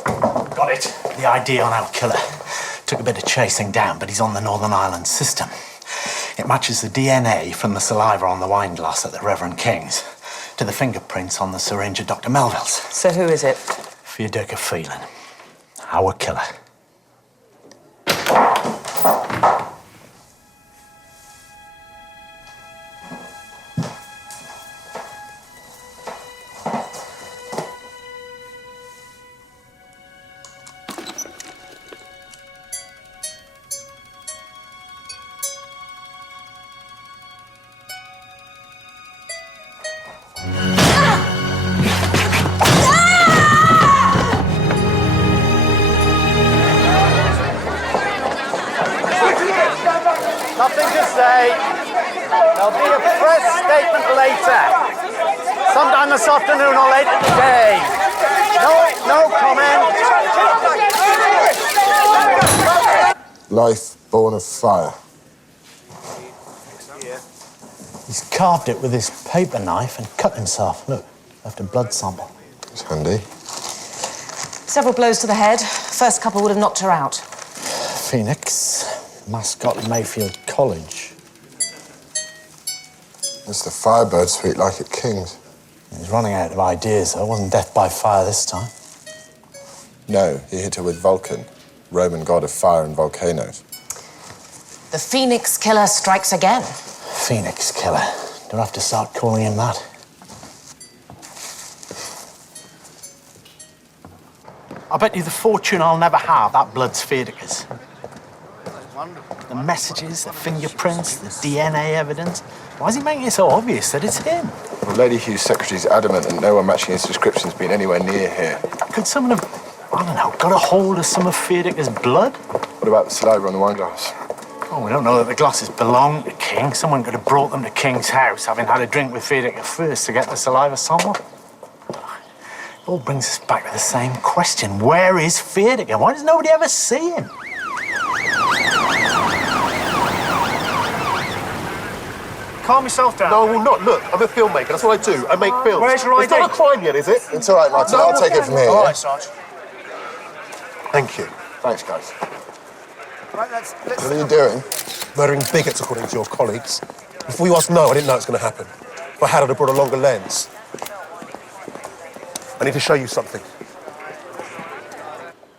Got it. The ID on our killer. Took a bit of chasing down, but he's on the Northern Ireland system. It matches the DNA from the saliva on the wine glass at the Reverend King's to the fingerprints on the syringe at Dr. Melville's. So who is it? Fiodorka Phelan, our killer. Nothing to say. There'll be a press statement later. Sometime this afternoon or later today. No comment. Life born of fire. He's carved it with his paper knife and cut himself. Look, left a blood sample. It's handy. Several blows to the head. First couple would have knocked her out. Phoenix, mascot of Mayfield College. It's the Firebird suite like at King's. He's running out of ideas, though. It wasn't death by fire this time. No, he hit her with Vulcan, Roman god of fire and volcanoes. The Phoenix killer strikes again. Phoenix killer. Don't have to start calling him that. I bet you the fortune I'll never have, that blood's Fiodorka's. The messages, the fingerprints, the DNA evidence. Why is he making it so obvious that it's him? Well, Lady Hugh's secretary's adamant that no one matching his description's been anywhere near here. Could someone have, I don't know, got a hold of some of Fiodorka's blood? What about the saliva on the wine glass? Oh, we don't know that the glasses belong to King. Someone could have brought them to King's house, having had a drink with Fiodorka first to get the saliva sample. It all brings us back to the same question. Where is Fiodorka? Why does nobody ever see him? Calm yourself down. No, I will not. Look, I'm a filmmaker. That's what I do. I make films. Where's your It's ID? not a crime yet, is it? It's all right, Martin. I'll take it from here. All yeah? right, Sarge. Thank you. Thanks, guys. Right, let's What are you doing? Murdering bigots, according to your colleagues. Before you asked no, I didn't know it was going to happen. If I had, I'd have brought a longer lens. I need to show you something.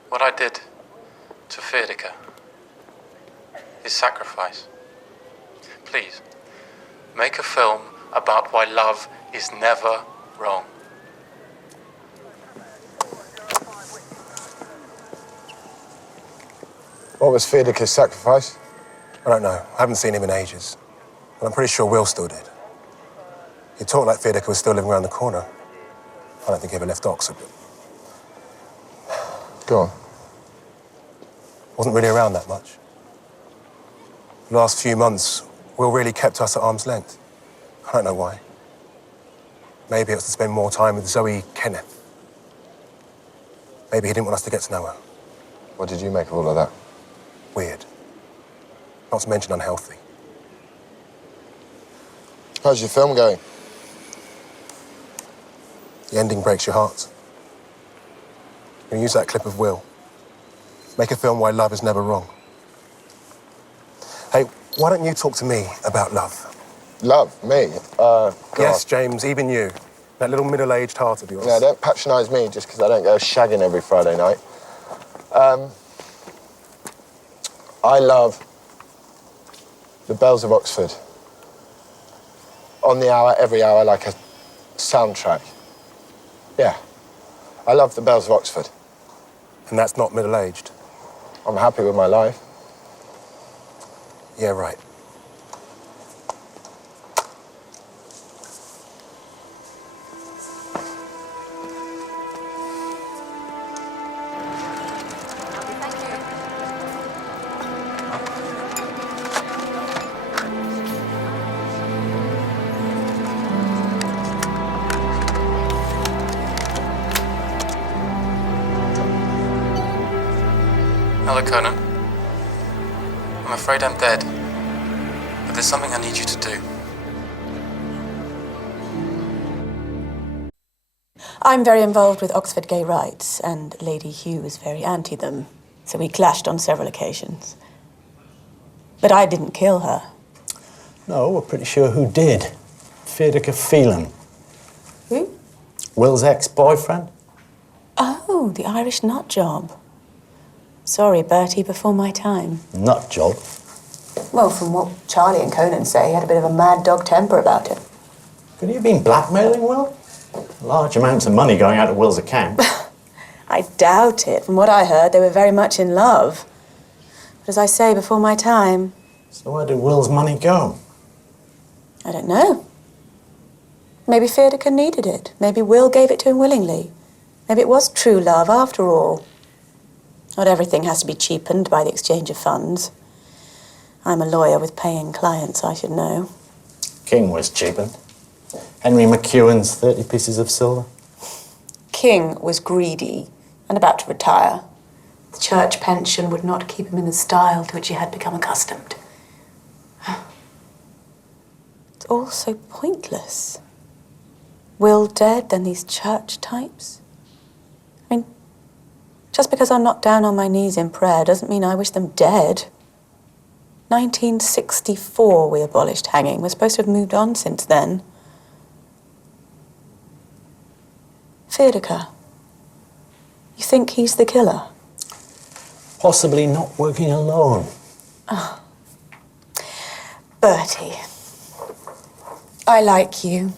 What I did to Fiodorka is sacrifice. Please, make a film about why love is never wrong. What was Fiodorka's sacrifice? I don't know. I haven't seen him in ages. But I'm pretty sure Will still did. He talked like Fiodorka was still living around the corner. I don't think he ever left Oxford. Go on. Wasn't really around that much. The last few months, Will really kept us at arm's length. I don't know why. Maybe it was to spend more time with Zoe Kenneth. Maybe he didn't want us to get to know her. What did you make of all of that? Weird. Not to mention unhealthy. How's your film going? The ending breaks your heart. I'm going to use that clip of Will. Make a film why love is never wrong. Hey, why don't you talk to me about love? Love? Me? Yes, James, even you. That little middle-aged heart of yours. Yeah, don't patronise me just because I don't go shagging every Friday night. I love the bells of Oxford. On the hour, every hour, like a soundtrack. Yeah. I love the bells of Oxford. And that's not middle-aged? I'm happy with my life. Yeah, right. Hello, Conan. I'm afraid I'm dead. But there's something I need you to do. I'm very involved with Oxford gay rights, and Lady Hugh was very anti them, so we clashed on several occasions. But I didn't kill her. No, we're pretty sure who did. Fiedeke Phelan. Who? Will's ex-boyfriend. Oh, the Irish nut job. Sorry, Bertie, before my time. Nut job. Well, from what Charlie and Conan say, he had a bit of a mad dog temper about him. Could he have been blackmailing Will? Large amounts of money going out of Will's account. I doubt it. From what I heard, they were very much in love. But as I say, before my time. So where did Will's money go? I don't know. Maybe Fiedeke needed it. Maybe Will gave it to him willingly. Maybe it was true love after all. Not everything has to be cheapened by the exchange of funds. I'm a lawyer with paying clients, I should know. King was cheapened. Henry McEwen's 30 pieces of silver. King was greedy and about to retire. The church pension would not keep him in the style to which he had become accustomed. It's all so pointless. Will dead, then these church types? I mean, just because I'm not down on my knees in prayer doesn't mean I wish them dead. 1964 we abolished hanging. We're supposed to have moved on since then. Fiedeke, you think he's the killer? Possibly not working alone. Oh. Bertie, I like you.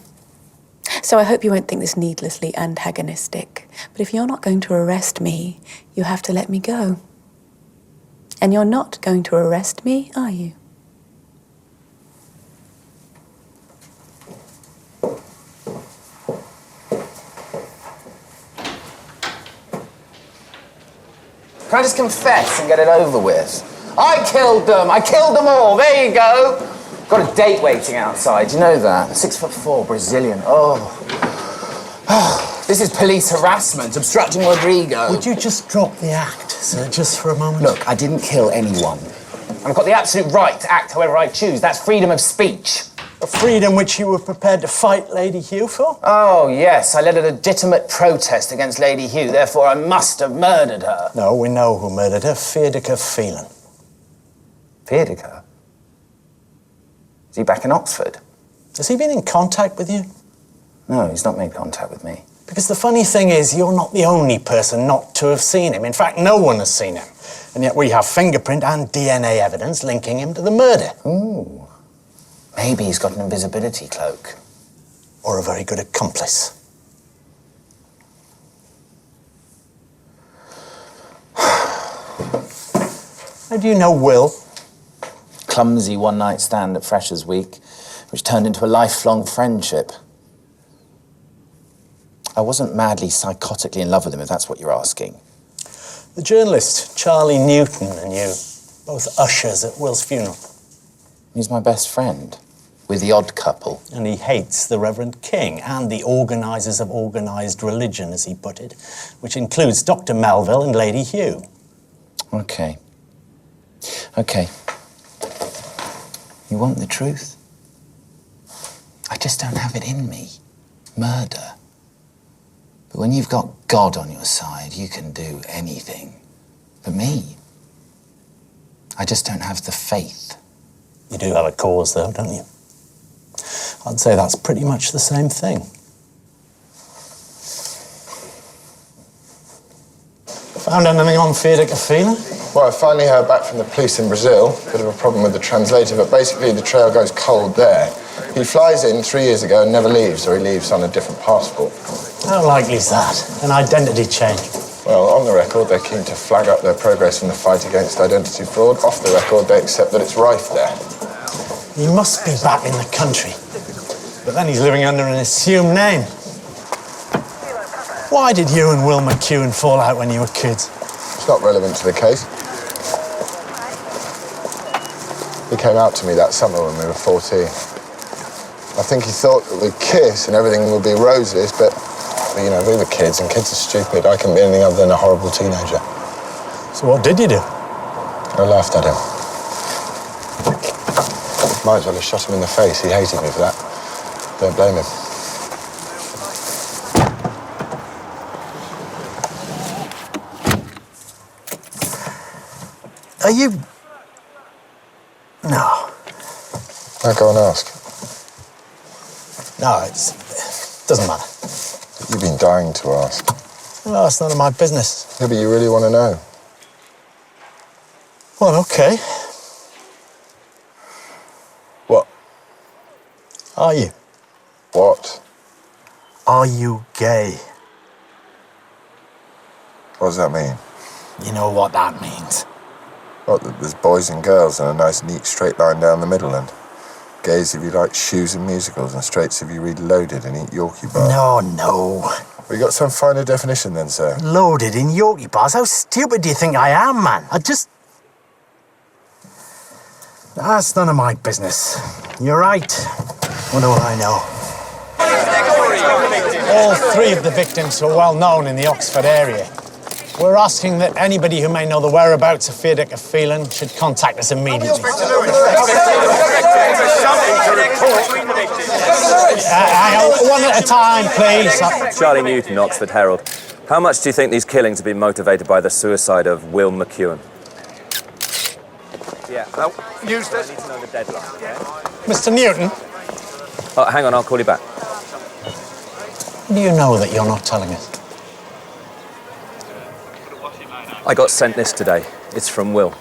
So I hope you won't think this needlessly antagonistic. But if you're not going to arrest me, you have to let me go. And you're not going to arrest me, are you? Can I just confess and get it over with? I killed them! I killed them all! There you go! Got a date waiting outside, you know that? 6'4", Brazilian. Oh. This is police harassment, obstructing Rodrigo. Would you just drop the act, sir, just for a moment? Look, I didn't kill anyone. And I've got the absolute right to act however I choose. That's freedom of speech. A freedom which you were prepared to fight Lady Hugh for? Oh, yes. I led a legitimate protest against Lady Hugh, therefore I must have murdered her. No, we know who murdered her. Fiedeke Phelan. Fiedeke? Is he back in Oxford? Has he been in contact with you? No, he's not made contact with me. Because the funny thing is, you're not the only person not to have seen him. In fact, no one has seen him. And yet we have fingerprint and DNA evidence linking him to the murder. Ooh. Maybe he's got an invisibility cloak. Or a very good accomplice. How do you know Will? Clumsy one-night stand at Freshers' Week, which turned into a lifelong friendship. I wasn't madly, psychotically in love with him, if that's what you're asking. The journalist, Charlie Newton, and you, both ushers at Will's funeral. He's my best friend. We're the odd couple. And he hates the Reverend King and the organisers of organised religion, as he put it, which includes Dr. Melville and Lady Hugh. Okay. Okay. You want the truth? I just don't have it in me. Murder. But when you've got God on your side, you can do anything. But me, I just don't have the faith. You do have a cause, though, don't you? I'd say that's pretty much the same thing. Found anything on Fiedeke Phelan? Well, I finally heard back from the police in Brazil. Bit of a problem with the translator, but basically the trail goes cold there. He flies in 3 years ago and never leaves, or he leaves on a different passport. How likely is that? An identity change? Well, on the record, they're keen to flag up their progress in the fight against identity fraud. Off the record, they accept that it's rife there. He must be back in the country. But then he's living under an assumed name. Why did you and Will McEwen fall out when you were kids? It's not relevant to the case. He came out to me that summer when we were 14. I think he thought that we'd kiss and everything would be roses, but, you know, we were kids and kids are stupid. I couldn't be anything other than a horrible teenager. So what did you do? I laughed at him. Might as well have shot him in the face. He hated me for that. Don't blame him. Are you... No. I'll go and ask. No, it doesn't matter. You've been dying to ask. No, it's none of my business. Yeah, but you really want to know. Well, okay. What? Are you? What? Are you gay? What does that mean? You know what that means. What, that there's boys and girls and a nice, neat, straight line down the middle, and gays if you like shoes and musicals, and straights if you read Loaded and eat Yorkie bars. No. Well, you got some finer definition then, sir? Loaded in Yorkie bars? How stupid do you think I am, man? That's none of my business. You're right. What do I know? All three of the victims are well known in the Oxford area. We're asking that anybody who may know the whereabouts of Fiedeke Phelan should contact us immediately. One at a time, please. Charlie Newton, Oxford Herald. How much do you think these killings have been motivated by the suicide of Will McEwen? Yeah, News I need to know the deadline. Mr. Newton, Oh, hang on, I'll call you back. do you know that you're not telling us? I got sent this today. It's from Will.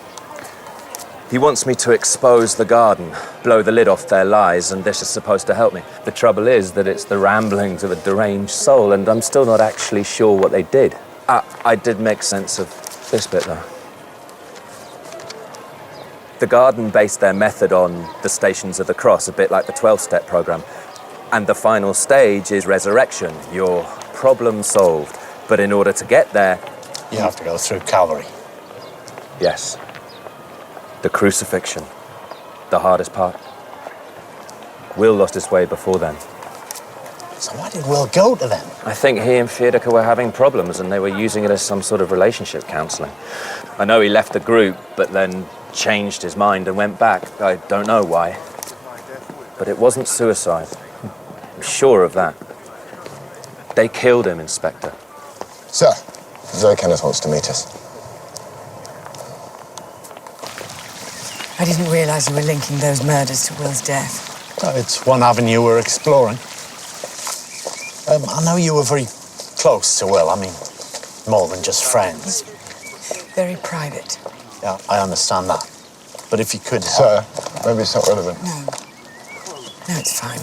He wants me to expose the garden, blow the lid off their lies, and this is supposed to help me. The trouble is that it's the ramblings of a deranged soul, and I'm still not actually sure what they did. I did make sense of this bit, though. The garden based their method on the Stations of the Cross, a bit like the 12-step program. And the final stage is resurrection, your problem solved. But in order to get there... You have to go through Calvary. Yes. The crucifixion. The hardest part. Will lost his way before then. So why did Will go to them? I think he and Fiedeke were having problems and they were using it as some sort of relationship counselling. I know he left the group, but then changed his mind and went back. I don't know why. But it wasn't suicide. I'm sure of that. They killed him, Inspector. Sir, Zoe Kenneth wants to meet us. I didn't realise you were linking those murders to Will's death. It's one avenue we're exploring. I know you were very close to Will. I mean, more than just friends. Very private. Yeah, I understand that. But if you could... Sir, maybe it's not relevant. No, it's fine.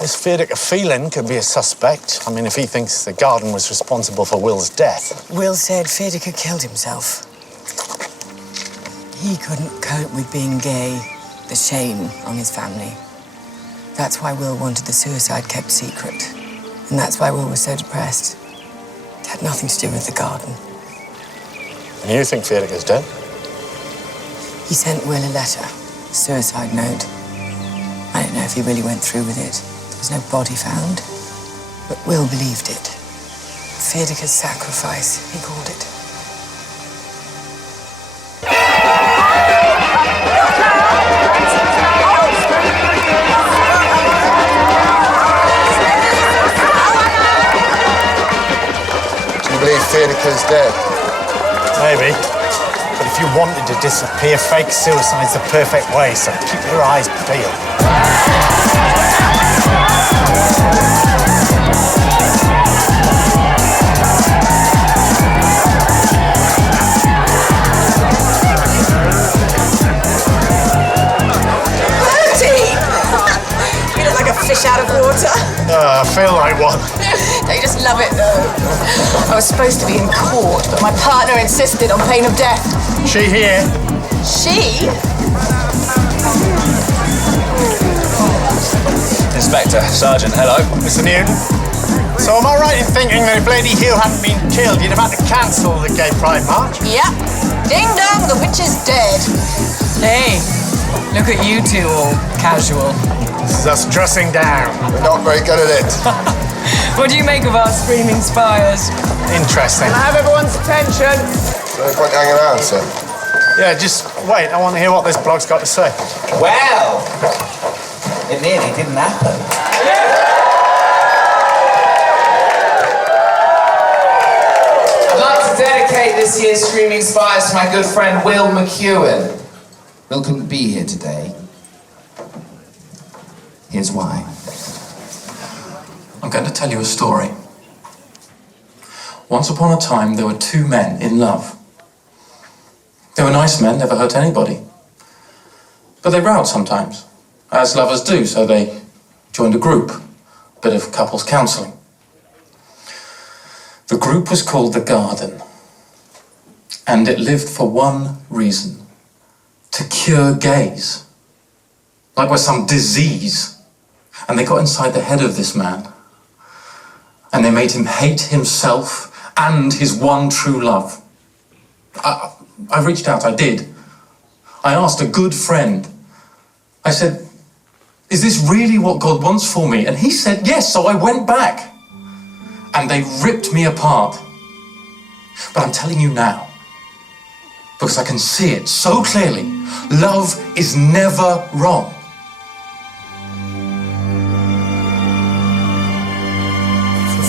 This Fiedeke Phelan could be a suspect. I mean, if he thinks the garden was responsible for Will's death. Will said Fiedeke killed himself. He couldn't cope with being gay, the shame on his family. That's why Will wanted the suicide kept secret. And that's why Will was so depressed. It had nothing to do with the garden. And you think Fiedeke's dead? He sent Will a letter, a suicide note. I don't know if he really went through with it. There was no body found. But Will believed it. Fiedeke's sacrifice, he called it. Do you believe Fiedeke's dead? Maybe. But if you wanted to disappear, fake suicide's the perfect way, so keep your eyes peeled. You look like a fish out of water. I feel like one. Don't you just love it, though? I was supposed to be in court, but my partner insisted on pain of death. She here. She? Inspector, Sergeant, hello. Mr. Newton. So am I right in thinking that if Lady Hugh hadn't been killed, you'd have had to cancel the Gay Pride March? Yep. Ding dong, the witch is dead. Hey, look at you two all casual. This is us dressing down. We're not very good at it. What do you make of our screaming spires? Interesting. Can I have everyone's attention? No point hanging around, sir. Yeah, just wait. I want to hear what this bloke's got to say. Well, it nearly didn't happen. I'd like to dedicate this year's Screaming Spires to my good friend Will McEwen. Will couldn't be here today. Here's why. I'm going to tell you a story. Once upon a time, there were two men in love. They were nice men, never hurt anybody. But they rowed sometimes, as lovers do, so they joined a group, a bit of couples counselling. The group was called The Garden, and it lived for one reason: to cure gays. Like with some disease. And they got inside the head of this man, and they made him hate himself and his one true love. I reached out, I did. I asked a good friend. I said, is this really what God wants for me? And he said yes, so I went back. And they ripped me apart. But I'm telling you now, because I can see it so clearly, love is never wrong.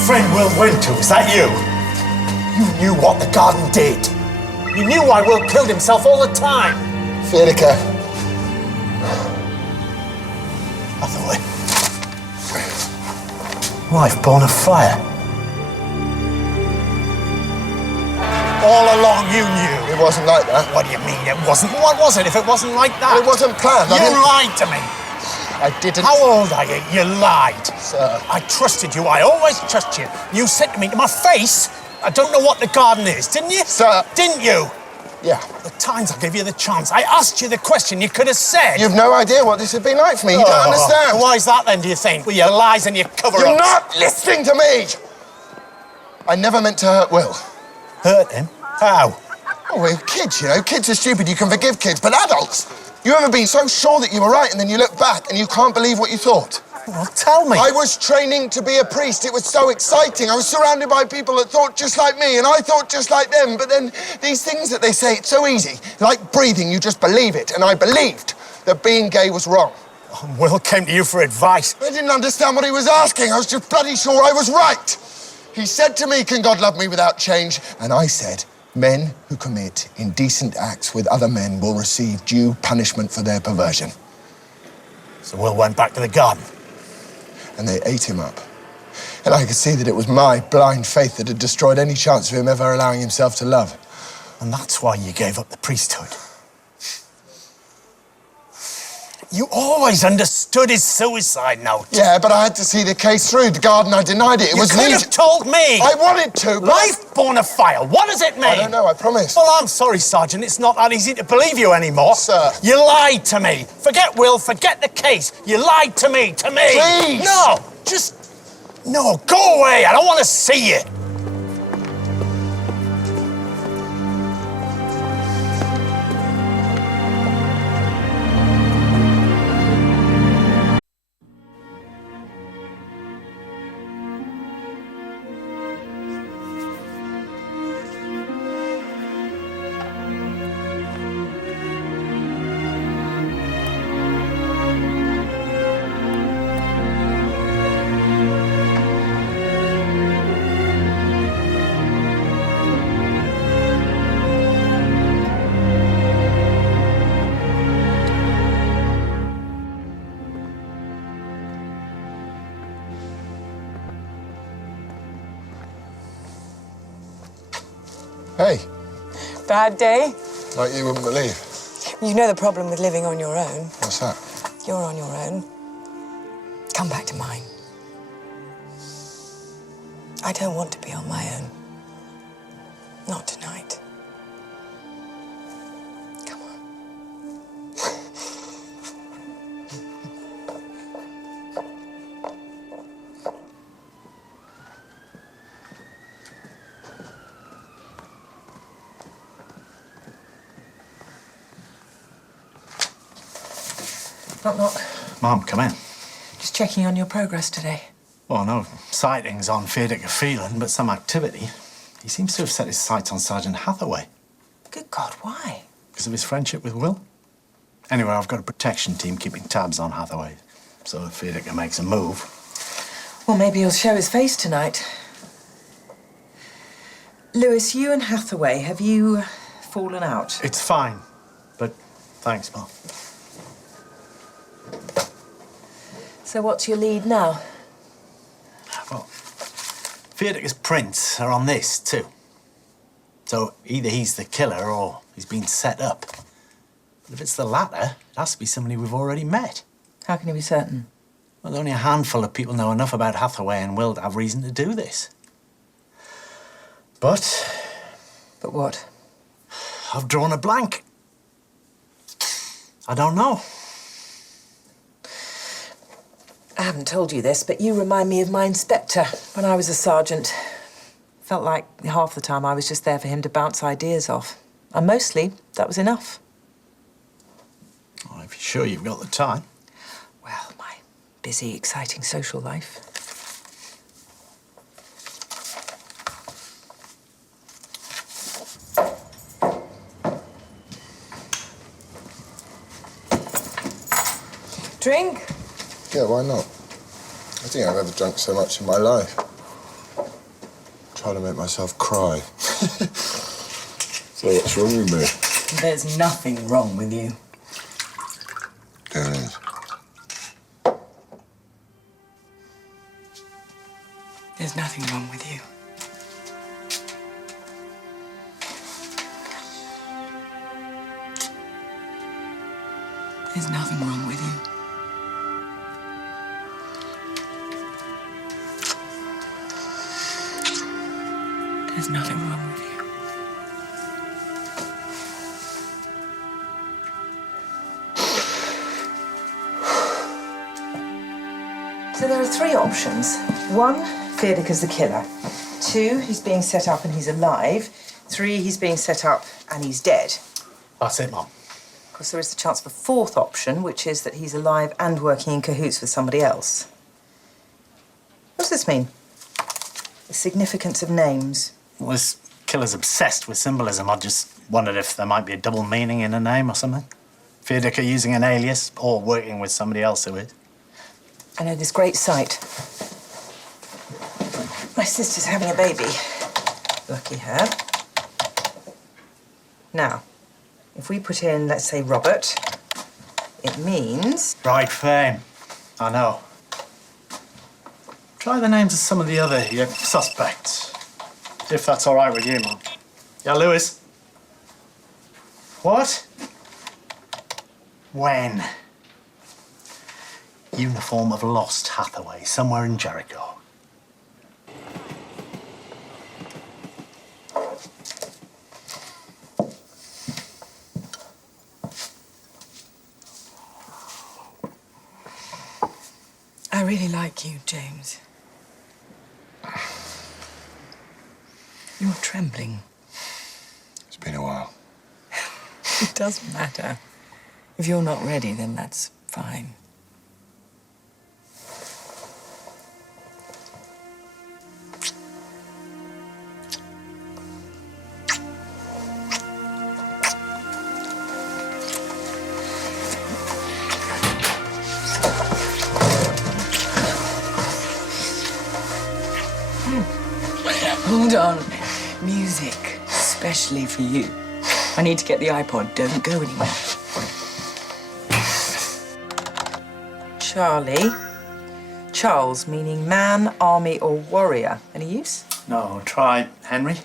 Friend Will went to, is that you? You knew what the garden did. You knew why Will killed himself all the time. Federica. Hathaway. Wife born of fire. All along you knew. It wasn't like that. What do you mean it wasn't? What was it if it wasn't like that? It wasn't planned. You lied to me. I didn't. How old are you? You lied. Sir. I trusted you. I always trust you. You said to me to my face, I don't know what the garden is, didn't you? Sir. Didn't you? Yeah. The times I gave you the chance. I asked you the question you could have said. You've no idea what this has been like for me. You don't understand. Why is that then, do you think? With your lies and your cover-ups. You're not listening to me. I never meant to hurt Will. Hurt him? How? Oh, we're kids, you know. Kids are stupid. You can forgive kids. But adults, you ever been so sure that you were right and then you look back and you can't believe what you thought? Well, tell me. I was training to be a priest. It was so exciting. I was surrounded by people that thought just like me and I thought just like them. But then these things that they say, it's so easy. Like breathing, you just believe it. And I believed that being gay was wrong. Oh, Will came to you for advice. I didn't understand what he was asking. I was just bloody sure I was right. He said to me, can God love me without change? And I said, men who commit indecent acts with other men will receive due punishment for their perversion. So Will went back to the garden. And they ate him up. And I could see that it was my blind faith that had destroyed any chance of him ever allowing himself to love. And that's why you gave up the priesthood. You always understood his suicide note. Yeah, but I had to see the case through. The garden, I denied it. It was You could have told me. I wanted to, but... Life born of fire. What does it mean? I don't know, I promise. Well, I'm sorry, Sergeant. It's not that easy to believe you anymore. Sir. You lied to me. Forget Will, forget the case. You lied to me, Please. No, just... No, go away. I don't want to see you. Hey, Bad day? like you wouldn't believe. You know the problem with living on your own. What's that? You're on your own. Come back to mine. I don't want to be on my own. Not tonight. Come on. Knock, knock. Mum, come in. Just checking on your progress today. Well, no sightings on Federica Phelan, but some activity. He seems to have set his sights on Sergeant Hathaway. Good God, why? Because of his friendship with Will. Anyway, I've got a protection team keeping tabs on Hathaway. So if Federica makes a move... Well, maybe he'll show his face tonight. Lewis, you and Hathaway, have you fallen out? It's fine, but thanks, Mum. So what's your lead now? Well, Fiedeka's prints are on this, too. So either he's the killer or he's been set up. But if it's the latter, it has to be somebody we've already met. How can you be certain? Well, only a handful of people know enough about Hathaway and Will to have reason to do this. But what? I've drawn a blank. I don't know. I haven't told you this, but you remind me of my inspector when I was a sergeant. Felt like half the time I was just there for him to bounce ideas off. And mostly, that was enough. Well, if you're sure you've got the time. Well, my busy, exciting social life. Drink? Yeah, why not? I think I've ever drunk so much in my life. Trying to make myself cry. So what's wrong with me? There's nothing wrong with you. There is. There's nothing wrong with you. There's nothing wrong with you. There's nothing wrong with you. So there are three options. One, Fiedeka's the killer. Two, he's being set up and he's alive. Three, he's being set up and he's dead. That's it, Mum. Of course, there is the chance of a fourth option, which is that he's alive and working in cahoots with somebody else. What does this mean? The significance of names. Well, this killer's obsessed with symbolism. I just wondered if there might be a double meaning in a name or something. Fiedeka using an alias or working with somebody else who is. I know this great site. My sister's having a baby. Lucky her. Now, if we put in, let's say, Robert, it means... Right fame. I know. Try the names of some of the other suspects. If that's all right with you, Mum. Yeah, Lewis? What? When? Uniform of lost Hathaway, somewhere in Jericho. I really like you, James. You're trembling. It's been a while. It doesn't matter. If you're not ready, then that's fine. Hold on. Music, especially for you. I need to get the iPod. Don't go anywhere. Charlie. Charles, meaning man, army, or warrior. Any use? No, try Henry.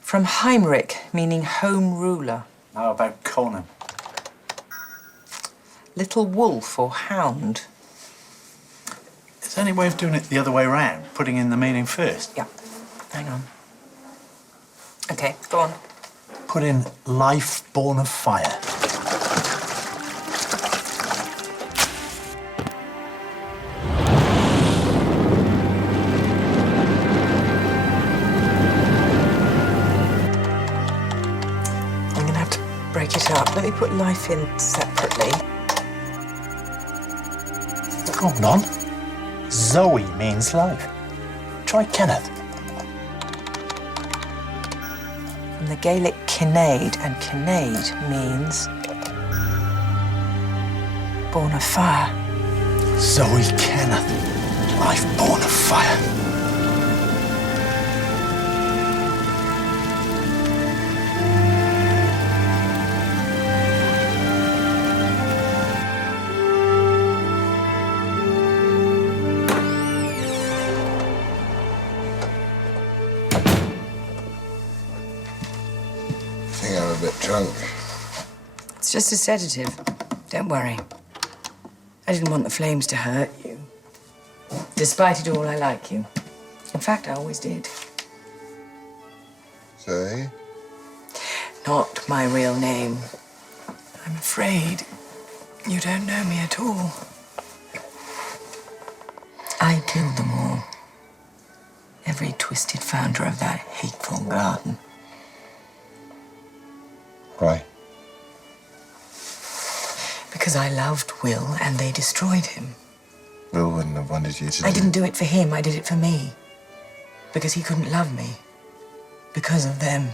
From Heinrich, meaning home ruler. How about Conan? Little wolf or hound. Is there any way of doing it the other way round? Putting in the meaning first? Yeah. Hang on. Okay, go on. Put in life born of fire. I'm gonna have to break it up. Let me put life in separately. Hold on. Zoe means life. Try Kenneth. From the Gaelic Kinnaid, and Kinnaid means born of fire. Zoe Kenneth. Life born of fire. drunk. It's just a sedative. Don't worry. I didn't want the flames to hurt you. Despite it all, I like you. In fact, I always did. Say? Not my real name. I'm afraid you don't know me at all. I killed them all. Every twisted founder of that hateful garden. Why? Because I loved Will and they destroyed him. Will wouldn't have wanted you to I didn't do it for him, I did it for me. Because he couldn't love me. Because of them.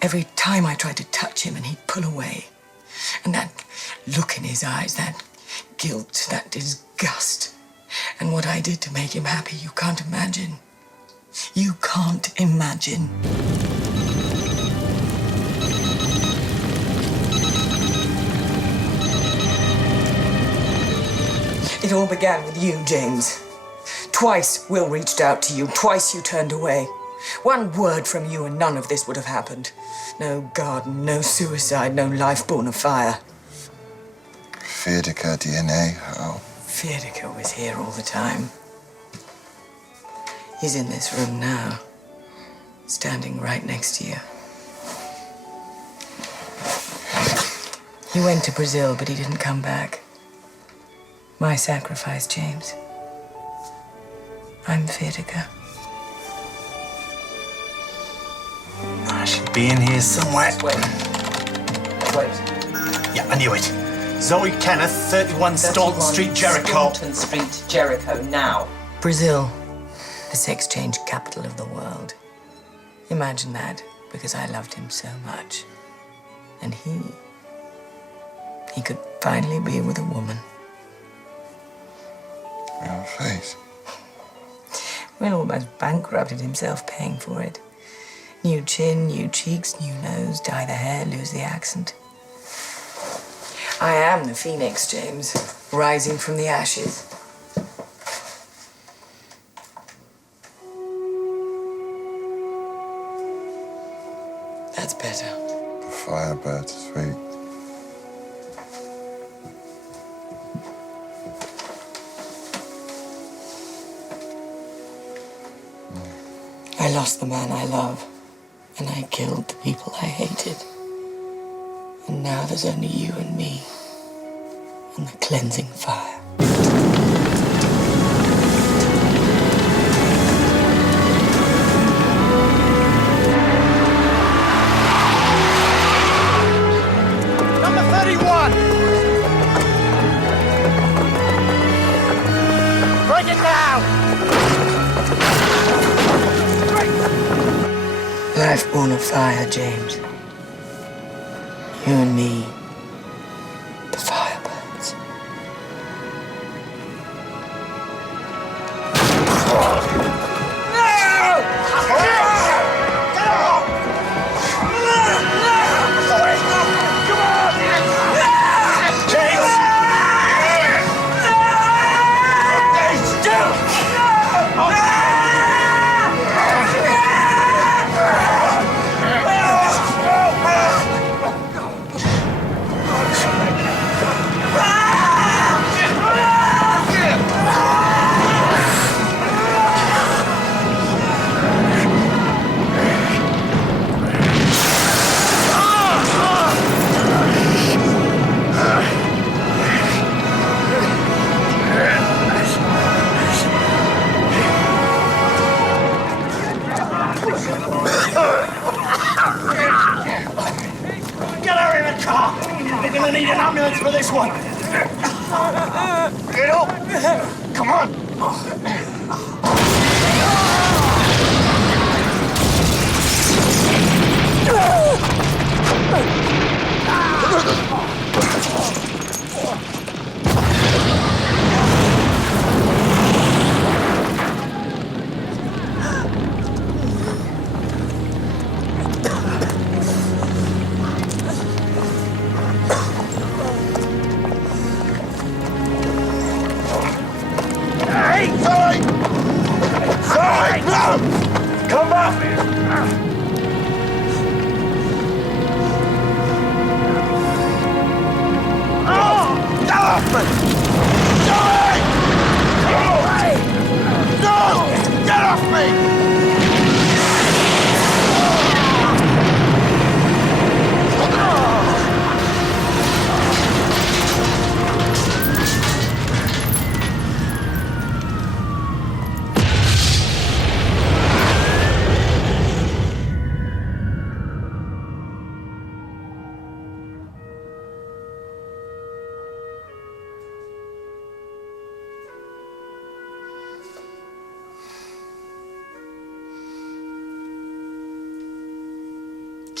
Every time I tried to touch him and he'd pull away. And that look in his eyes, that guilt, that disgust. And what I did to make him happy, you can't imagine. You can't imagine. It all began with you, James. Twice Will reached out to you, twice you turned away. One word from you and none of this would have happened. No garden, no suicide, no life born of fire. Fiedica DNA, oh. Fiedica was here all the time. He's in this room now, standing right next to you. He went to Brazil, but he didn't come back. My sacrifice, James. I'm Fiedica. I should be in here somewhere. Wait. Yeah, I knew it. Zoe Kenneth, 31 Staunton Street, Jericho. Staunton Street, Jericho, now. Brazil, the sex change capital of the world. Imagine that, because I loved him so much. And he could finally be with a woman. Real face. Will almost bankrupted himself paying for it. New chin, new cheeks, new nose, dye the hair, lose the accent. I am the phoenix, James, rising from the ashes. That's better. The firebird, sweet. I lost the man I love, and I killed the people I hated. And now there's only you and me, and the cleansing fire. Number 31! Break it down! Life born of fire, James. You and me, the firebirds. Get her in the car! We're gonna need an ambulance for this one! Get up! Come on! Hey, Zoe! Zoe, no! Come back!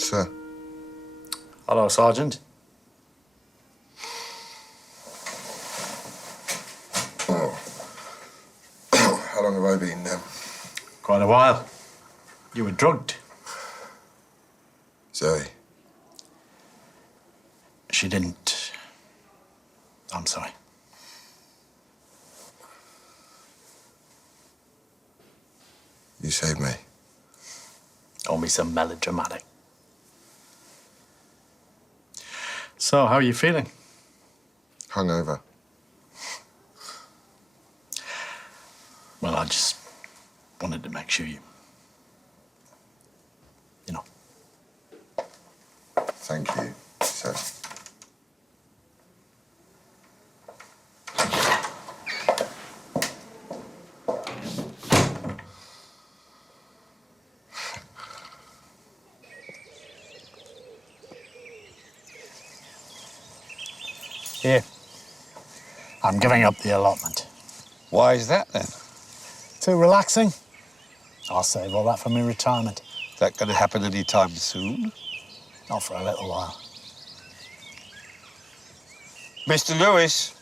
sir. Hello, Sergeant. How long have I been? Quite a while. You were drugged. Zoe. She didn't. I'm sorry. You saved me. Don't be so melodramatic. So, how are you feeling? Hungover. Well, I just wanted to make sure you know. Thank you, sir. Here. I'm giving up the allotment. Why is that then? Too relaxing. I'll save all that for my retirement. Is that going to happen any time soon? Not for a little while. Mr. Lewis.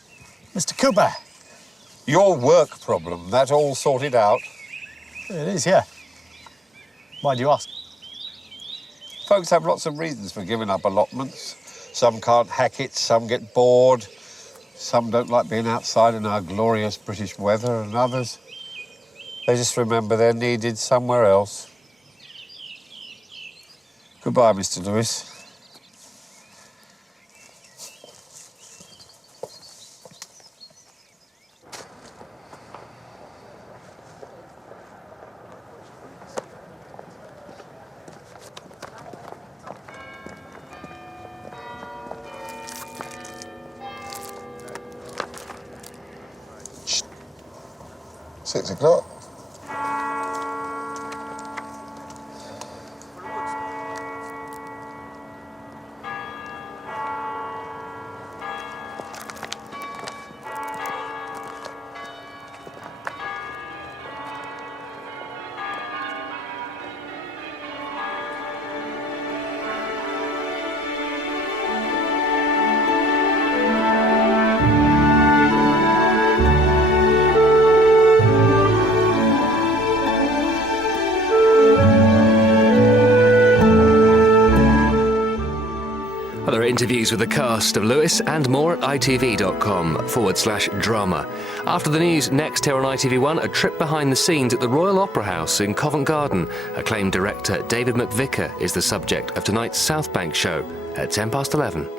Mr. Cooper. Your work problem, that all sorted out? It is, yeah. Why do you ask? Folks have lots of reasons for giving up allotments. Some can't hack it, some get bored, some don't like being outside in our glorious British weather, and others, they just remember they're needed somewhere else. Goodbye, Mr. Lewis. Shh. 6 o'clock. Other interviews with the cast of Lewis and more at itv.com/drama. After the news, next here on ITV1, a trip behind the scenes at the Royal Opera House in Covent Garden. Acclaimed director David McVicker is the subject of tonight's South Bank show at 11:10.